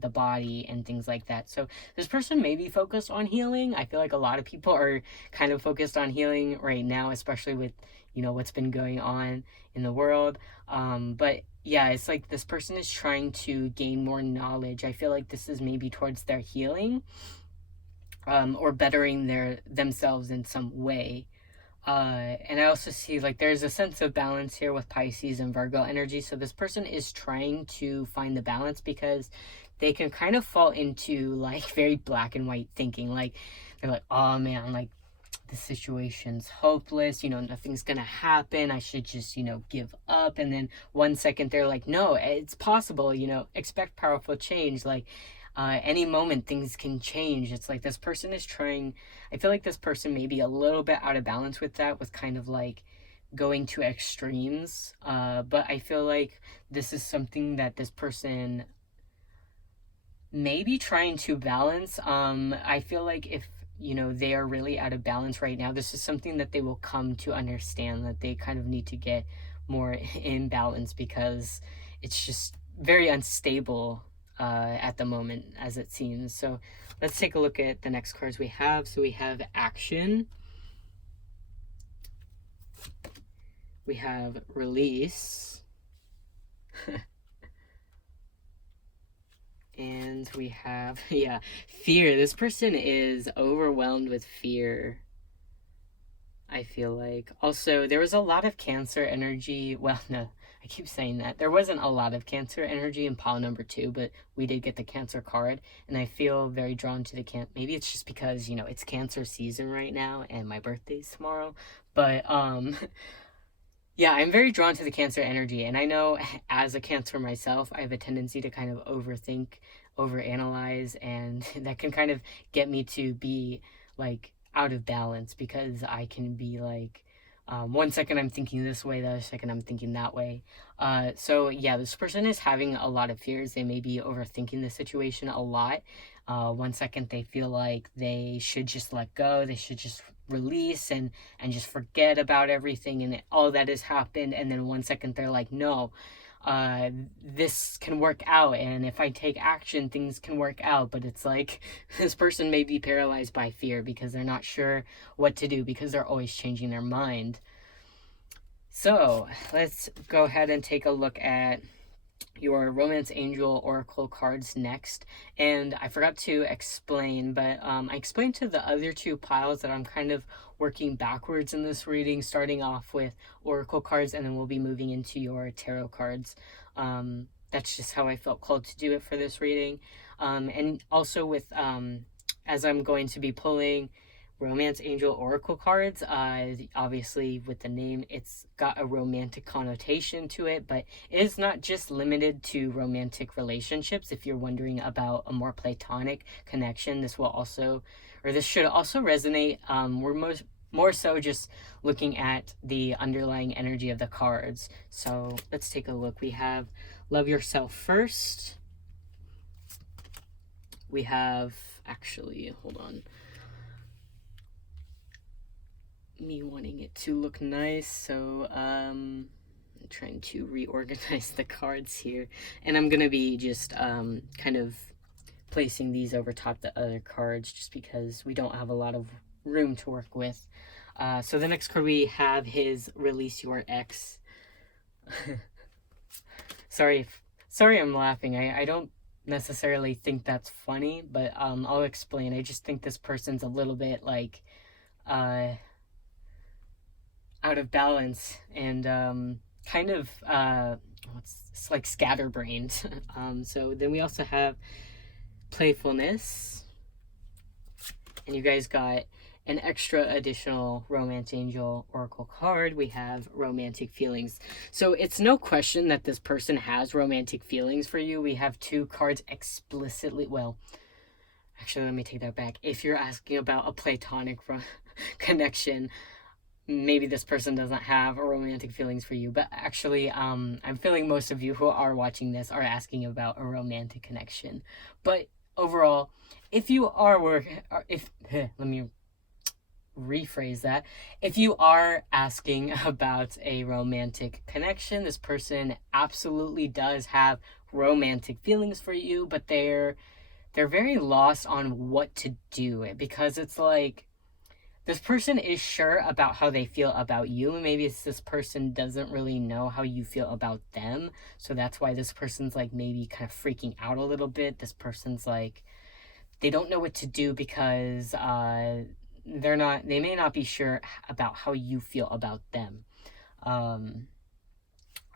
the body and things like that. So this person may be focused on healing. I feel like a lot of people are kind of focused on healing right now, especially with, what's been going on in the world. But yeah, it's like this person is trying to gain more knowledge. I feel like this is maybe towards their healing. Or bettering themselves in some way. And I also see like there's a sense of balance here with Pisces and Virgo energy. So this person is trying to find the balance because they can kind of fall into like very black and white thinking. Like they're like, oh man, like the situation's hopeless, nothing's gonna happen, I should just, give up. And then one second they're like, no, it's possible, expect powerful change. Like any moment things can change. It's like this person is trying, I feel like this person may be a little bit out of balance with that, with kind of like going to extremes. But I feel like this is something that this person may be trying to balance. I feel like if, they are really out of balance right now, this is something that they will come to understand, that they kind of need to get more in balance, because it's just very unstable at the moment, as it seems. So let's take a look at the next cards we have. So we have action, we have release, and we have, yeah, fear. This person is overwhelmed with fear, I feel like. Also, there was a lot of Cancer energy. Well, no, I keep saying that. There wasn't a lot of Cancer energy in pile number 2, but we did get the Cancer card, and I feel very drawn to the Maybe it's just because, it's Cancer season right now, and my birthday's tomorrow. But, yeah, I'm very drawn to the Cancer energy, and I know as a Cancer myself, I have a tendency to kind of overthink, overanalyze, and that can kind of get me to be like out of balance, because I can be like, 1 second I'm thinking this way, the other second I'm thinking that way. So yeah, this person is having a lot of fears. They may be overthinking the situation a lot. 1 second they feel like they should just let go, they should just release and just forget about everything and all that has happened, and then 1 second they're like, no, this can work out, and if I take action things can work out. But it's like this person may be paralyzed by fear because they're not sure what to do, because they're always changing their mind. So let's go ahead and take a look at your Romance Angel Oracle cards next. And I forgot to explain, but I explained to the other 2 piles that I'm kind of working backwards in this reading, starting off with Oracle cards, and then we'll be moving into your Tarot cards. That's just how I felt called to do it for this reading. And also with, as I'm going to be pulling Romance Angel Oracle cards, obviously with the name it's got a romantic connotation to it, but it is not just limited to romantic relationships. If you're wondering about a more platonic connection, this should also resonate. We're more so just looking at the underlying energy of the cards. So let's take a look. We have Love Yourself First. We have, actually, hold on, me wanting it to look nice, so I'm trying to reorganize the cards here, and I'm gonna be just kind of placing these over top the other cards just because we don't have a lot of room to work with. So the next card we have is Release Your Ex. sorry I'm laughing. I don't necessarily think that's funny, but I'll explain. I just think this person's a little bit like out of balance and kind of it's like scatterbrained. So then we also have Playfulness, and you guys got an extra additional Romance Angel Oracle card. We have Romantic Feelings. So it's no question that this person has romantic feelings for you. We have 2 cards explicitly, well, actually let me take that back. If you're asking about a platonic connection, maybe this person doesn't have romantic feelings for you, but actually I'm feeling most of you who are watching this are asking about a romantic connection. But overall, if you are let me rephrase that. If you are asking about a romantic connection, this person absolutely does have romantic feelings for you, but they're very lost on what to do, because it's like this person is sure about how they feel about you, and maybe it's this person doesn't really know how you feel about them. So that's why this person's like maybe kind of freaking out a little bit. This person's like, they don't know what to do because they may not be sure about how you feel about them.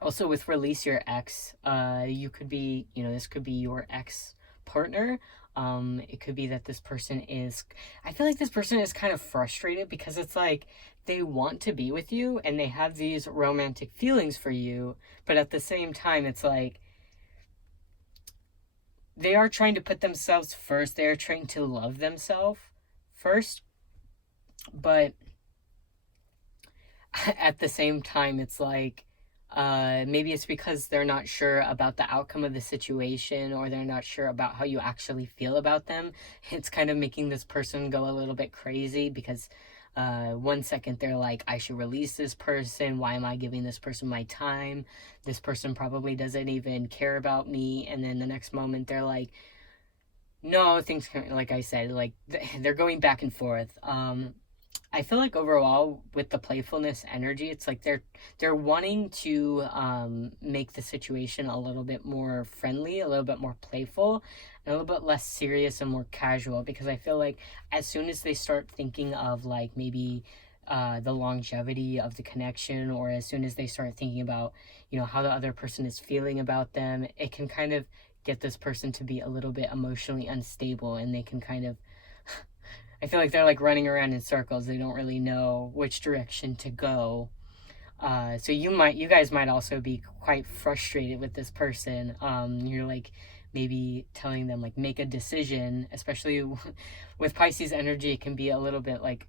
Also with Release Your Ex, you could be, this could be your ex partner. It could be that this person is, I feel like this person is kind of frustrated because it's like they want to be with you and they have these romantic feelings for you, but at the same time it's like they are trying to put themselves first. They are trying to love themselves first, but at the same time it's like maybe it's because they're not sure about the outcome of the situation, or they're not sure about how you actually feel about them. It's kind of making this person go a little bit crazy because One second they're like, I should release this person. Why am I giving this person my time? This person probably doesn't even care about me. And then the next moment they're like, no, things can, like I said, like they're going back and forth. I feel like overall with the playfulness energy, it's like they're wanting to make the situation a little bit more friendly, a little bit more playful, and a little bit less serious and more casual. Because I feel like as soon as they start thinking of like maybe the longevity of the connection, or as soon as they start thinking about how the other person is feeling about them, it can kind of get this person to be a little bit emotionally unstable, and they can kind of I feel like they're like running around in circles. They don't really know which direction to go. So you guys might also be quite frustrated with this person. You're like maybe telling them like make a decision, especially with Pisces energy. It can be a little bit like,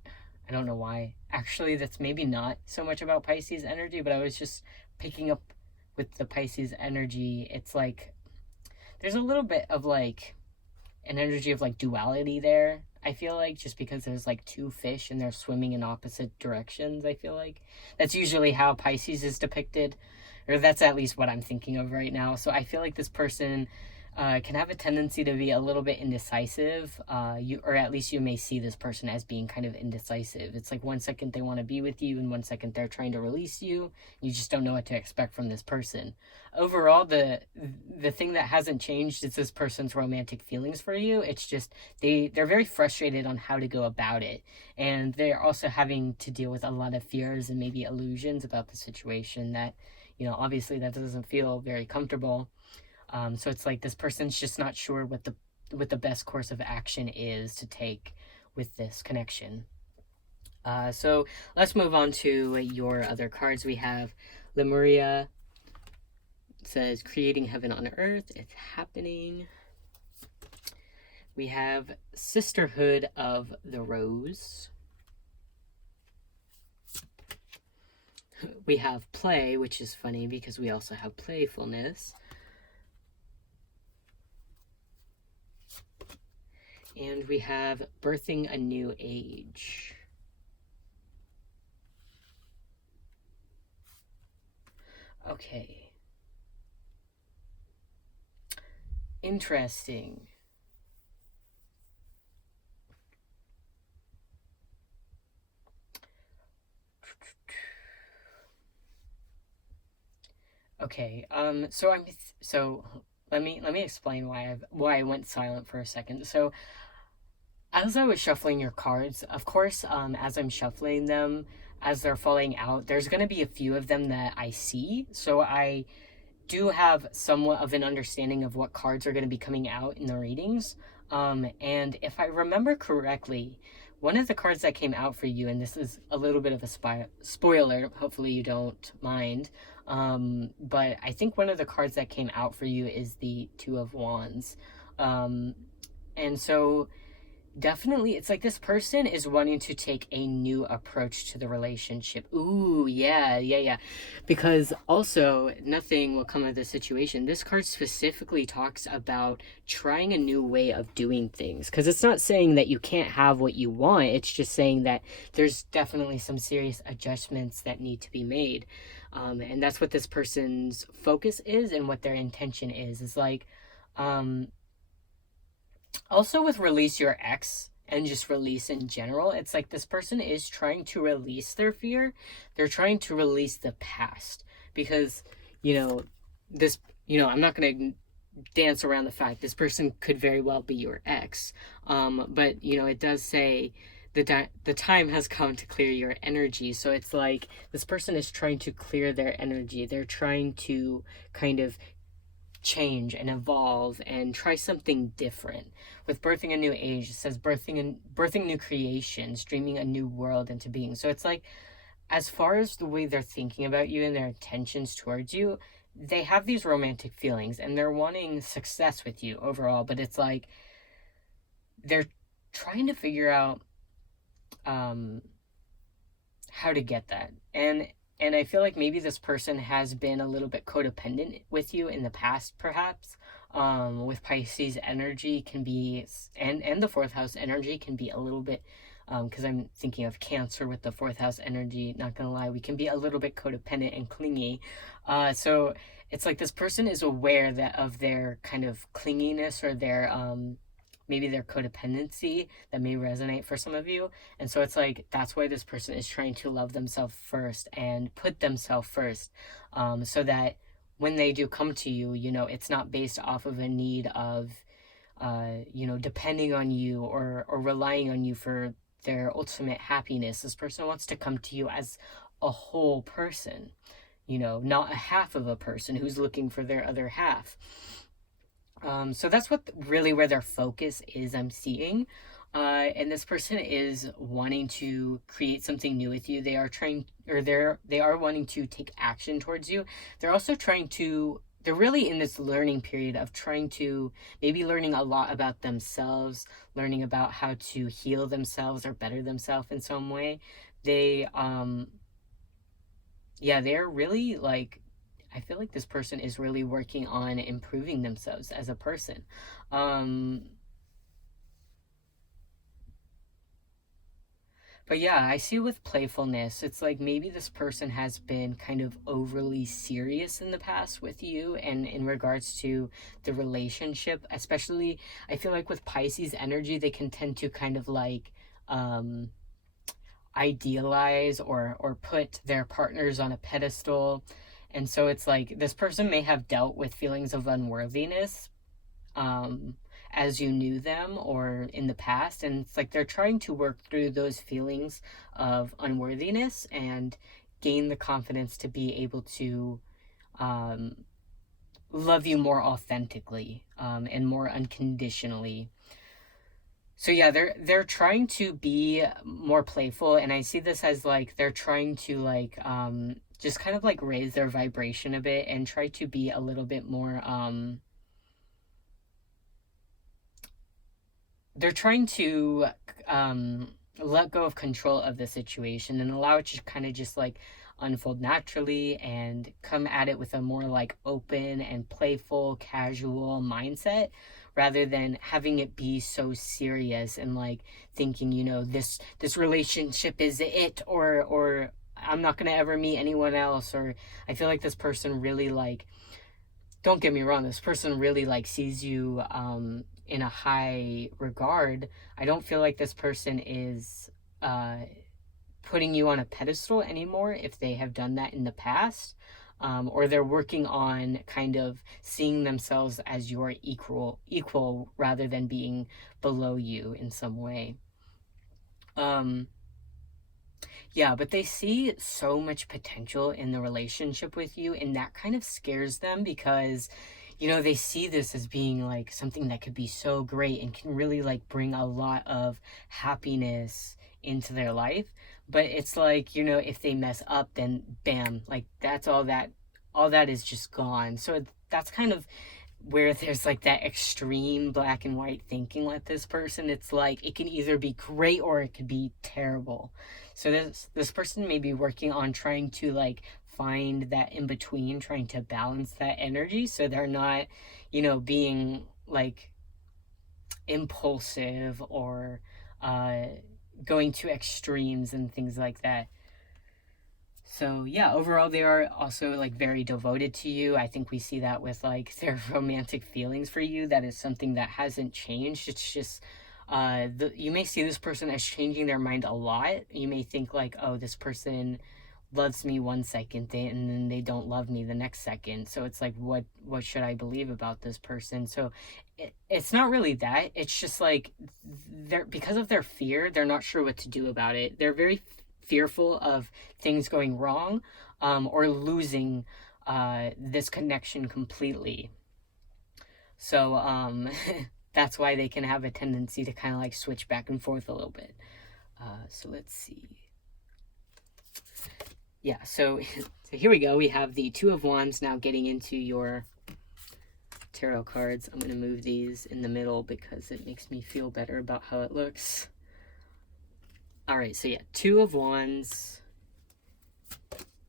I don't know why. Actually, that's maybe not so much about Pisces energy, but I was just picking up with the Pisces energy. It's like there's a little bit of like an energy of like duality there. I feel like just because there's like two fish and they're swimming in opposite directions. I feel like that's usually how Pisces is depicted, or that's at least what I'm thinking of right now. So I feel like this person can have a tendency to be a little bit indecisive. Or at least you may see this person as being kind of indecisive. It's like one second they want to be with you, and one second they're trying to release you. You just don't know what to expect from this person. Overall, the thing that hasn't changed is this person's romantic feelings for you. It's just they're very frustrated on how to go about it, and they're also having to deal with a lot of fears and maybe illusions about the situation that obviously that doesn't feel very comfortable. So it's like this person's just not sure what the best course of action is to take with this connection. So let's move on to your other cards. We have Lemuria. It says creating heaven on earth. It's happening. We have Sisterhood of the Rose. We have play, which is funny because we also have playfulness. And we have birthing a new age. Okay. Interesting. Okay. So let me explain why I went silent for a second. So as I was shuffling your cards, of course, as I'm shuffling them, as they're falling out, there's going to be a few of them that I see. So I do have somewhat of an understanding of what cards are going to be coming out in the readings. And if I remember correctly, one of the cards that came out for you, and this is a little bit of a spoiler, hopefully you don't mind, but I think one of the cards that came out for you is the Two of Wands. And so definitely, it's like this person is wanting to take a new approach to the relationship. Ooh, yeah. Because also, nothing will come of the situation. This card specifically talks about trying a new way of doing things. Because it's not saying that you can't have what you want. It's just saying that there's definitely some serious adjustments that need to be made. And that's what this person's focus is and what their intention is. It's like, also with release your ex and just release in general, it's like this person is trying to release their fear. They're trying to release the past because this I'm not going to dance around the fact this person could very well be your ex, but it does say the time has come to clear your energy. So it's like this person is trying to clear their energy. They're trying to kind of change and evolve and try something different. With birthing a new age, it says birthing new creations, dreaming a new world into being. So it's like, as far as the way they're thinking about you and their intentions towards you, they have these romantic feelings and they're wanting success with you overall, but it's like they're trying to figure out how to get that. And I feel like maybe this person has been a little bit codependent with you in the past, perhaps. With Pisces energy can be, and the fourth house energy can be a little bit because I'm thinking of Cancer with the fourth house energy. Not gonna lie, we can be a little bit codependent and clingy. So it's like this person is aware that of their kind of clinginess or their maybe their codependency that may resonate for some of you. And so it's like that's why this person is trying to love themselves first and put themselves first, so that when they do come to you, it's not based off of a need of depending on you or relying on you for their ultimate happiness. This person wants to come to you as a whole person, not a half of a person who's looking for their other half. So that's what really where their focus is, I'm seeing. And this person is wanting to create something new with you. They are trying, or they are wanting to take action towards you. They're also trying to, they're really in this learning period of trying to, maybe learning a lot about themselves, learning about how to heal themselves or better themselves in some way. They're really like, I feel like this person is really working on improving themselves as a person. But yeah, I see with playfulness, it's like maybe this person has been kind of overly serious in the past with you and in regards to the relationship. Especially, I feel like with Pisces energy, they can tend to kind of like idealize or put their partners on a pedestal. And so it's like this person may have dealt with feelings of unworthiness as you knew them or in the past. And it's like they're trying to work through those feelings of unworthiness and gain the confidence to be able to love you more authentically and more unconditionally. So yeah, they're trying to be more playful, and I see this as like they're trying to like just kind of like raise their vibration a bit and try to be a little bit more they're trying to let go of control of the situation and allow it to kind of just like unfold naturally and come at it with a more like open and playful, casual mindset rather than having it be so serious and like thinking, this relationship is it or I'm not going to ever meet anyone else. Or I feel like this person really like, don't get me wrong, this person really like sees you in a high regard. I don't feel like this person is putting you on a pedestal anymore if they have done that in the past, or they're working on kind of seeing themselves as your equal rather than being below you in some way. Yeah, but they see so much potential in the relationship with you, and that kind of scares them because, they see this as being like something that could be so great and can really like bring a lot of happiness into their life. But it's like, if they mess up, then bam, like that's all that is just gone. So that's kind of where there's like that extreme black and white thinking with this person. It's like it can either be great or it could be terrible. So this person may be working on trying to like find that in between, trying to balance that energy so they're not, being like impulsive or going to extremes and things like that. So yeah, overall they are also like very devoted to you. I think we see that with like their romantic feelings for you. That is something that hasn't changed. It's just you may see this person as changing their mind a lot. You may think like, oh, this person loves me one second and then they don't love me the next second. So it's like, what should I believe about this person? So it's not really that. It's just like they're, because of their fear, they're not sure what to do about it. They're very fearful of things going wrong, or losing this connection completely. So that's why they can have a tendency to kind of like switch back and forth a little bit. So let's see. Yeah, so here we go. We have the Two of Wands now getting into your tarot cards. I'm going to move these in the middle because it makes me feel better about how it looks. All right, so yeah, Two of Wands.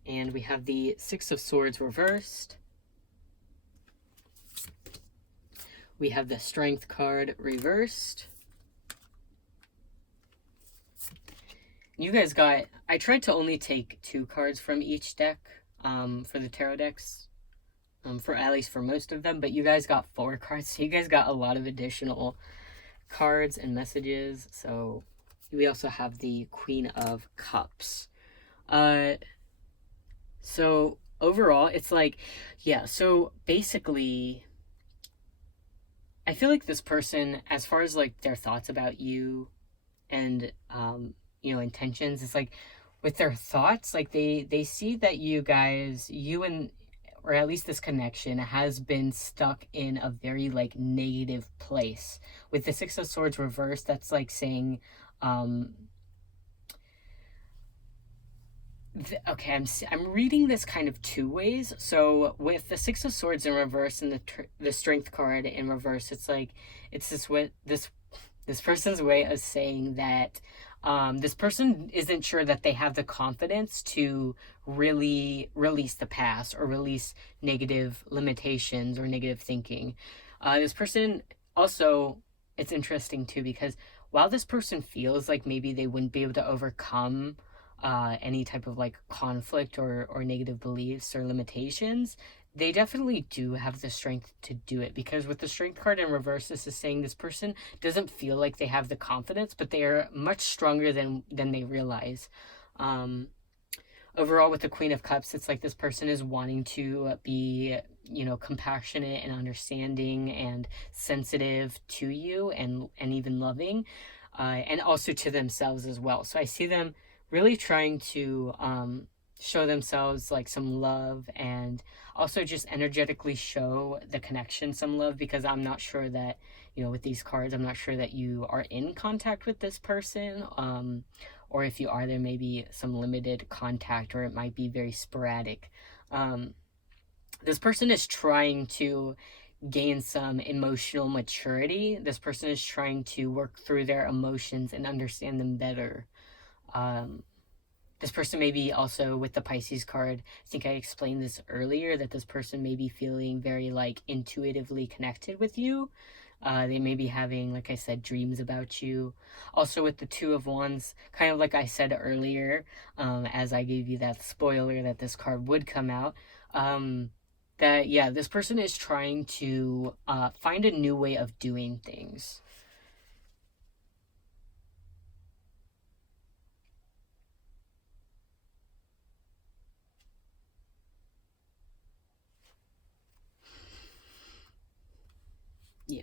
And we have the Six of Swords reversed. We have the Strength card reversed. you guys got. I tried to only take 2 cards from each deck, for the tarot decks, for at least for most of them. But you guys got 4 cards, so you guys got a lot of additional cards and messages. So we also have the Queen of Cups. Uh, so overall, it's like, yeah. So basically, I feel like this person, as far as like their thoughts about you and intentions, it's like with their thoughts, like they see that you and or at least this connection has been stuck in a very like negative place. With the Six of Swords reversed, that's like saying, um okay, I'm reading this kind of 2 ways. So with the Six of Swords in reverse and the Strength card in reverse, it's like it's this person's way of saying that, this person isn't sure that they have the confidence to really release the past or release negative limitations or negative thinking. This person also, it's interesting too because while this person feels like maybe they wouldn't be able to overcome any type of like conflict or negative beliefs or limitations, they definitely do have the strength to do it, because with the Strength card in reverse, this is saying this person doesn't feel like they have the confidence, but they are much stronger than they realize. um Overall, with the Queen of Cups, it's like this person is wanting to be, compassionate and understanding and sensitive to you, and even loving, and also to themselves as well. So I see them really trying to, show themselves like some love, and also just energetically show the connection some love, because I'm not sure that, with these cards, I'm not sure that you are in contact with this person. Or if you are, there may be some limited contact, or it might be very sporadic. Um, this person is trying to gain some emotional maturity. This person is trying to work through their emotions and understand them better. Um, this person may be also, with the Pisces card, I think I explained this earlier, that this person may be feeling very like intuitively connected with you. They may be having, like I said, dreams about you. Also, with the Two of Wands, kind of like I said earlier, as I gave you that spoiler that this card would come out, that, yeah, this person is trying to find a new way of doing things. Yeah.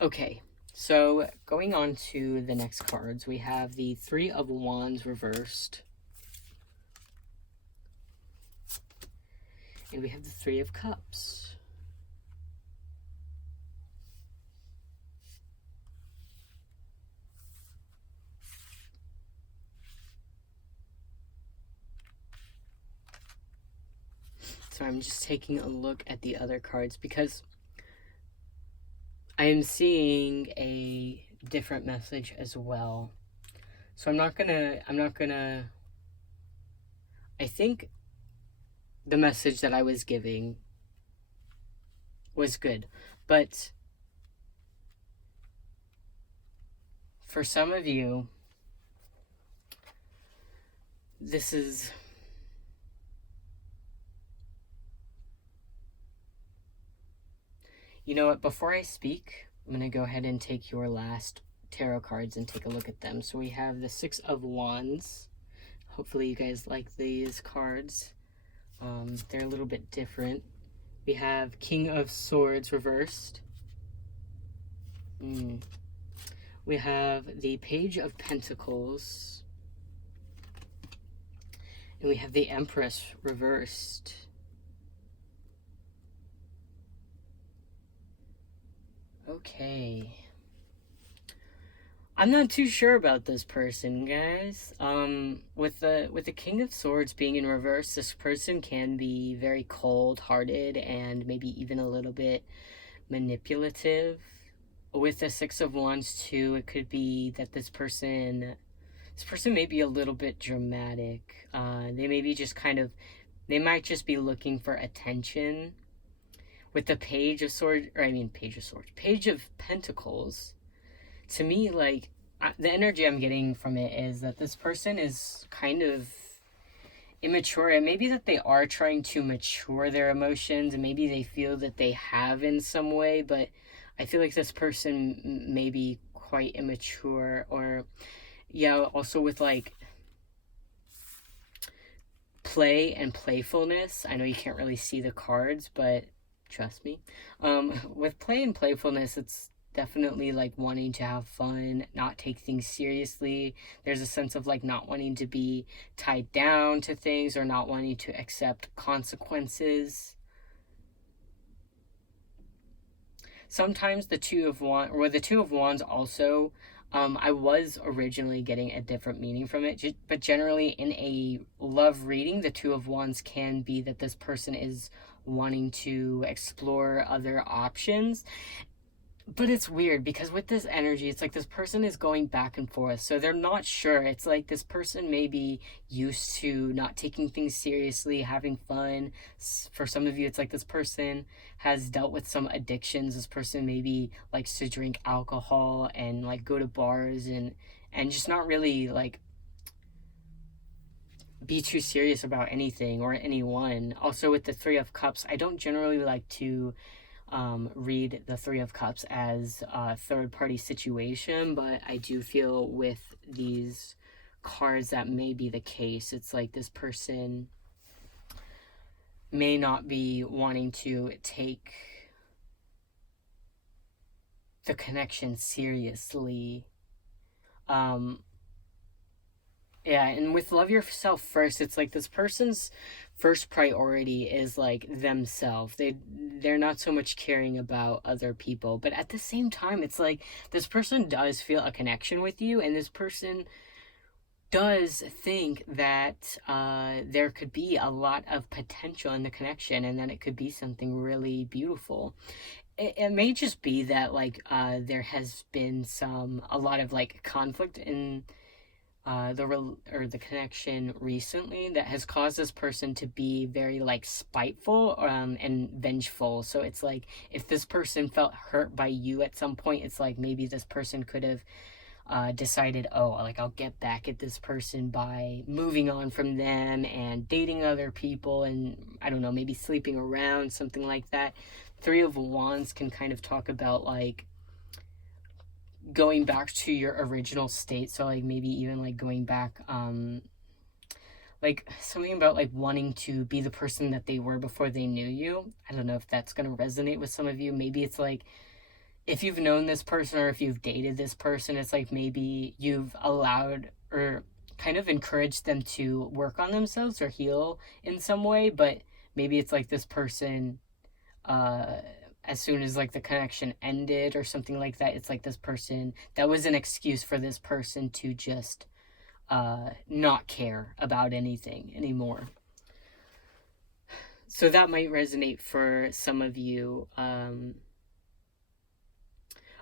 Okay. So going on to the next cards, we have the Three of Wands reversed. And we have the Three of Cups. So I'm just taking a look at the other cards because I am seeing a different message as well. So I think the message that I was giving was good. But for some of you, this is, you know what, before I speak, I'm going to go ahead and take your last tarot cards and take a look at them. So we have the Six of Wands. Hopefully you guys like these cards. They're a little bit different. We have King of Swords reversed. We have the Page of Pentacles. And we have the Empress reversed. Okay. I'm not too sure about this person, guys. With the King of Swords being in reverse, this person can be very cold-hearted and maybe even a little bit manipulative. With the Six of Wands too, it could be that this person may be a little bit dramatic. They may be just they might just be looking for attention. With the Page of Pentacles, to me, like, the energy I'm getting from it is that this person is kind of immature, and maybe that they are trying to mature their emotions, and maybe they feel that they have in some way, but I feel like this person may be quite immature. Or yeah, also with like play and playfulness. I know you can't really see the cards, but trust me. With play and playfulness, it's definitely like wanting to have fun, not take things seriously. There's a sense of like not wanting to be tied down to things or not wanting to accept consequences. Sometimes the Two of Wands, or the Two of Wands also, I was originally getting a different meaning from it, but generally in a love reading, the Two of Wands can be that this person is wanting to explore other options. But it's weird because with this energy, it's like this person is going back and forth. So they're not sure. It's like this person may be used to not taking things seriously, having fun. For some of you, it's like this person has dealt with some addictions. This person maybe likes to drink alcohol and like go to bars and just not really like be too serious about anything or anyone. Also with the Three of Cups, I don't generally like to read the Three of Cups as a third party situation, but I do feel with these cards that may be the case. It's like this person may not be wanting to take the connection seriously. Um, Yeah, and with love yourself first, it's like this person's first priority is like themselves. They're not so much caring about other people, but at the same time, it's like this person does feel a connection with you, and this person does think that there could be a lot of potential in the connection, and that it could be something really beautiful. It may just be that like there has been a lot of like conflict in or the connection recently that has caused this person to be very like spiteful and vengeful. So it's like if this person felt hurt by you at some point, it's like maybe this person could have decided, oh, like I'll get back at this person by moving on from them and dating other people, and I don't know, maybe sleeping around, something like that. Three of Wands can kind of talk about like going back to your original state. So like maybe even like going back like something about like wanting to be the person that they were before they knew you. I don't know if that's going to resonate with some of you. Maybe it's like if you've known this person or if you've dated this person, it's like maybe you've allowed or kind of encouraged them to work on themselves or heal in some way, but maybe it's like this person uh as soon as like the connection ended or something like that, it's like this person, that was an excuse for this person to just not care about anything anymore. So that might resonate for some of you.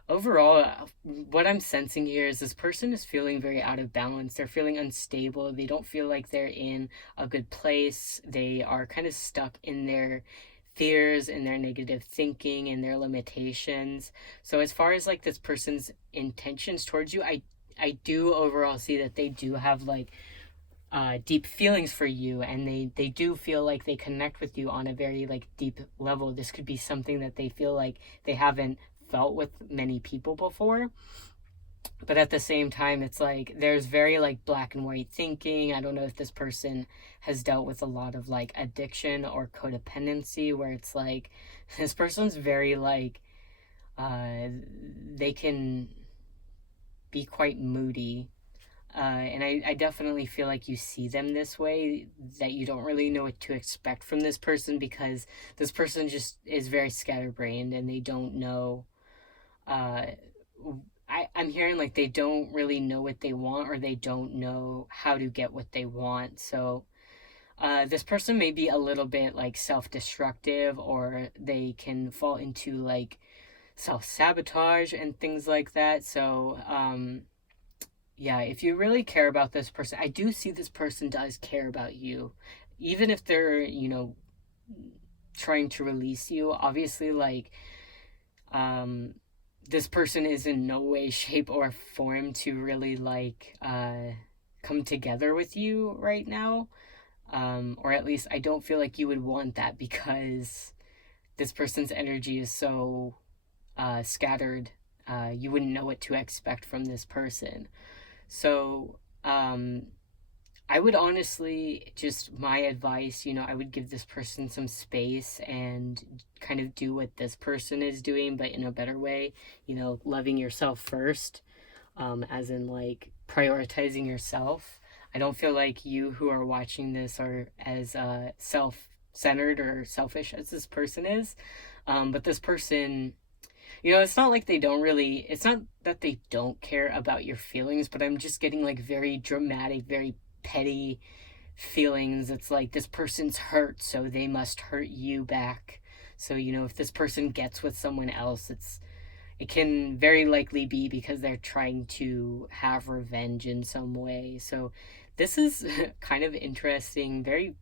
Overall, what I'm sensing here is this person is feeling very out of balance. They're feeling unstable. They don't feel like they're in a good place. They are kind of stuck in their fears and their negative thinking and their limitations. So as far as like this person's intentions towards you, I do overall see that they do have like deep feelings for you, and they do feel like they connect with you on a very like deep level. This could be something that they feel like they haven't felt with many people before, but at the same time it's like there's very like black and white thinking. I don't know if this person has dealt with a lot of like addiction or codependency, where it's like this person's very like they can be quite moody. And I definitely feel like you see them this way, that you don't really know what to expect from this person, because this person just is very scatterbrained and they don't know. Uh, I'm hearing like they don't really know what they want, or they don't know how to get what they want. So this person may be a little bit like self destructive, or they can fall into like self sabotage and things like that. So, yeah, if you really care about this person, I do see this person does care about you, even if they're, trying to release you. Obviously, like, um, this person is in no way, shape, or form to really come together with you right now. Or at least I don't feel like you would want that because this person's energy is so scattered. You wouldn't know what to expect from this person. So, I would honestly, just my advice, I would give this person some space and kind of do what this person is doing, but in a better way, loving yourself first, as in like prioritizing yourself. I don't feel like you who are watching this are as self centered or selfish as this person is. But this person, it's not like it's not that they don't care about your feelings, but I'm just getting like very dramatic, very petty feelings. It's like this person's hurt, so they must hurt you back. So, if this person gets with someone else, it can very likely be because they're trying to have revenge in some way. So, this is kind of interesting, very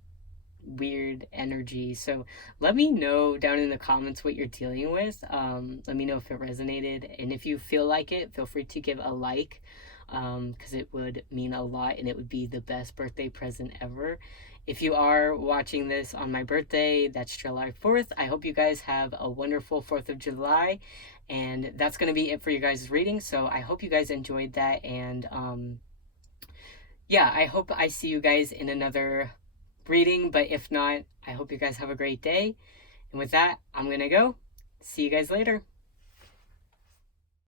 weird energy. So let me know down in the comments what you're dealing with. Let me know if it resonated. And if you feel like it, feel free to give a like, because it would mean a lot and it would be the best birthday present ever. If you are watching this on my birthday, that's July 4th. I hope you guys have a wonderful 4th of July. And that's going to be it for you guys' reading. So I hope you guys enjoyed that. And yeah, I hope I see you guys in another reading, but if not, I hope you guys have a great day. And with that, I'm gonna go. See you guys later.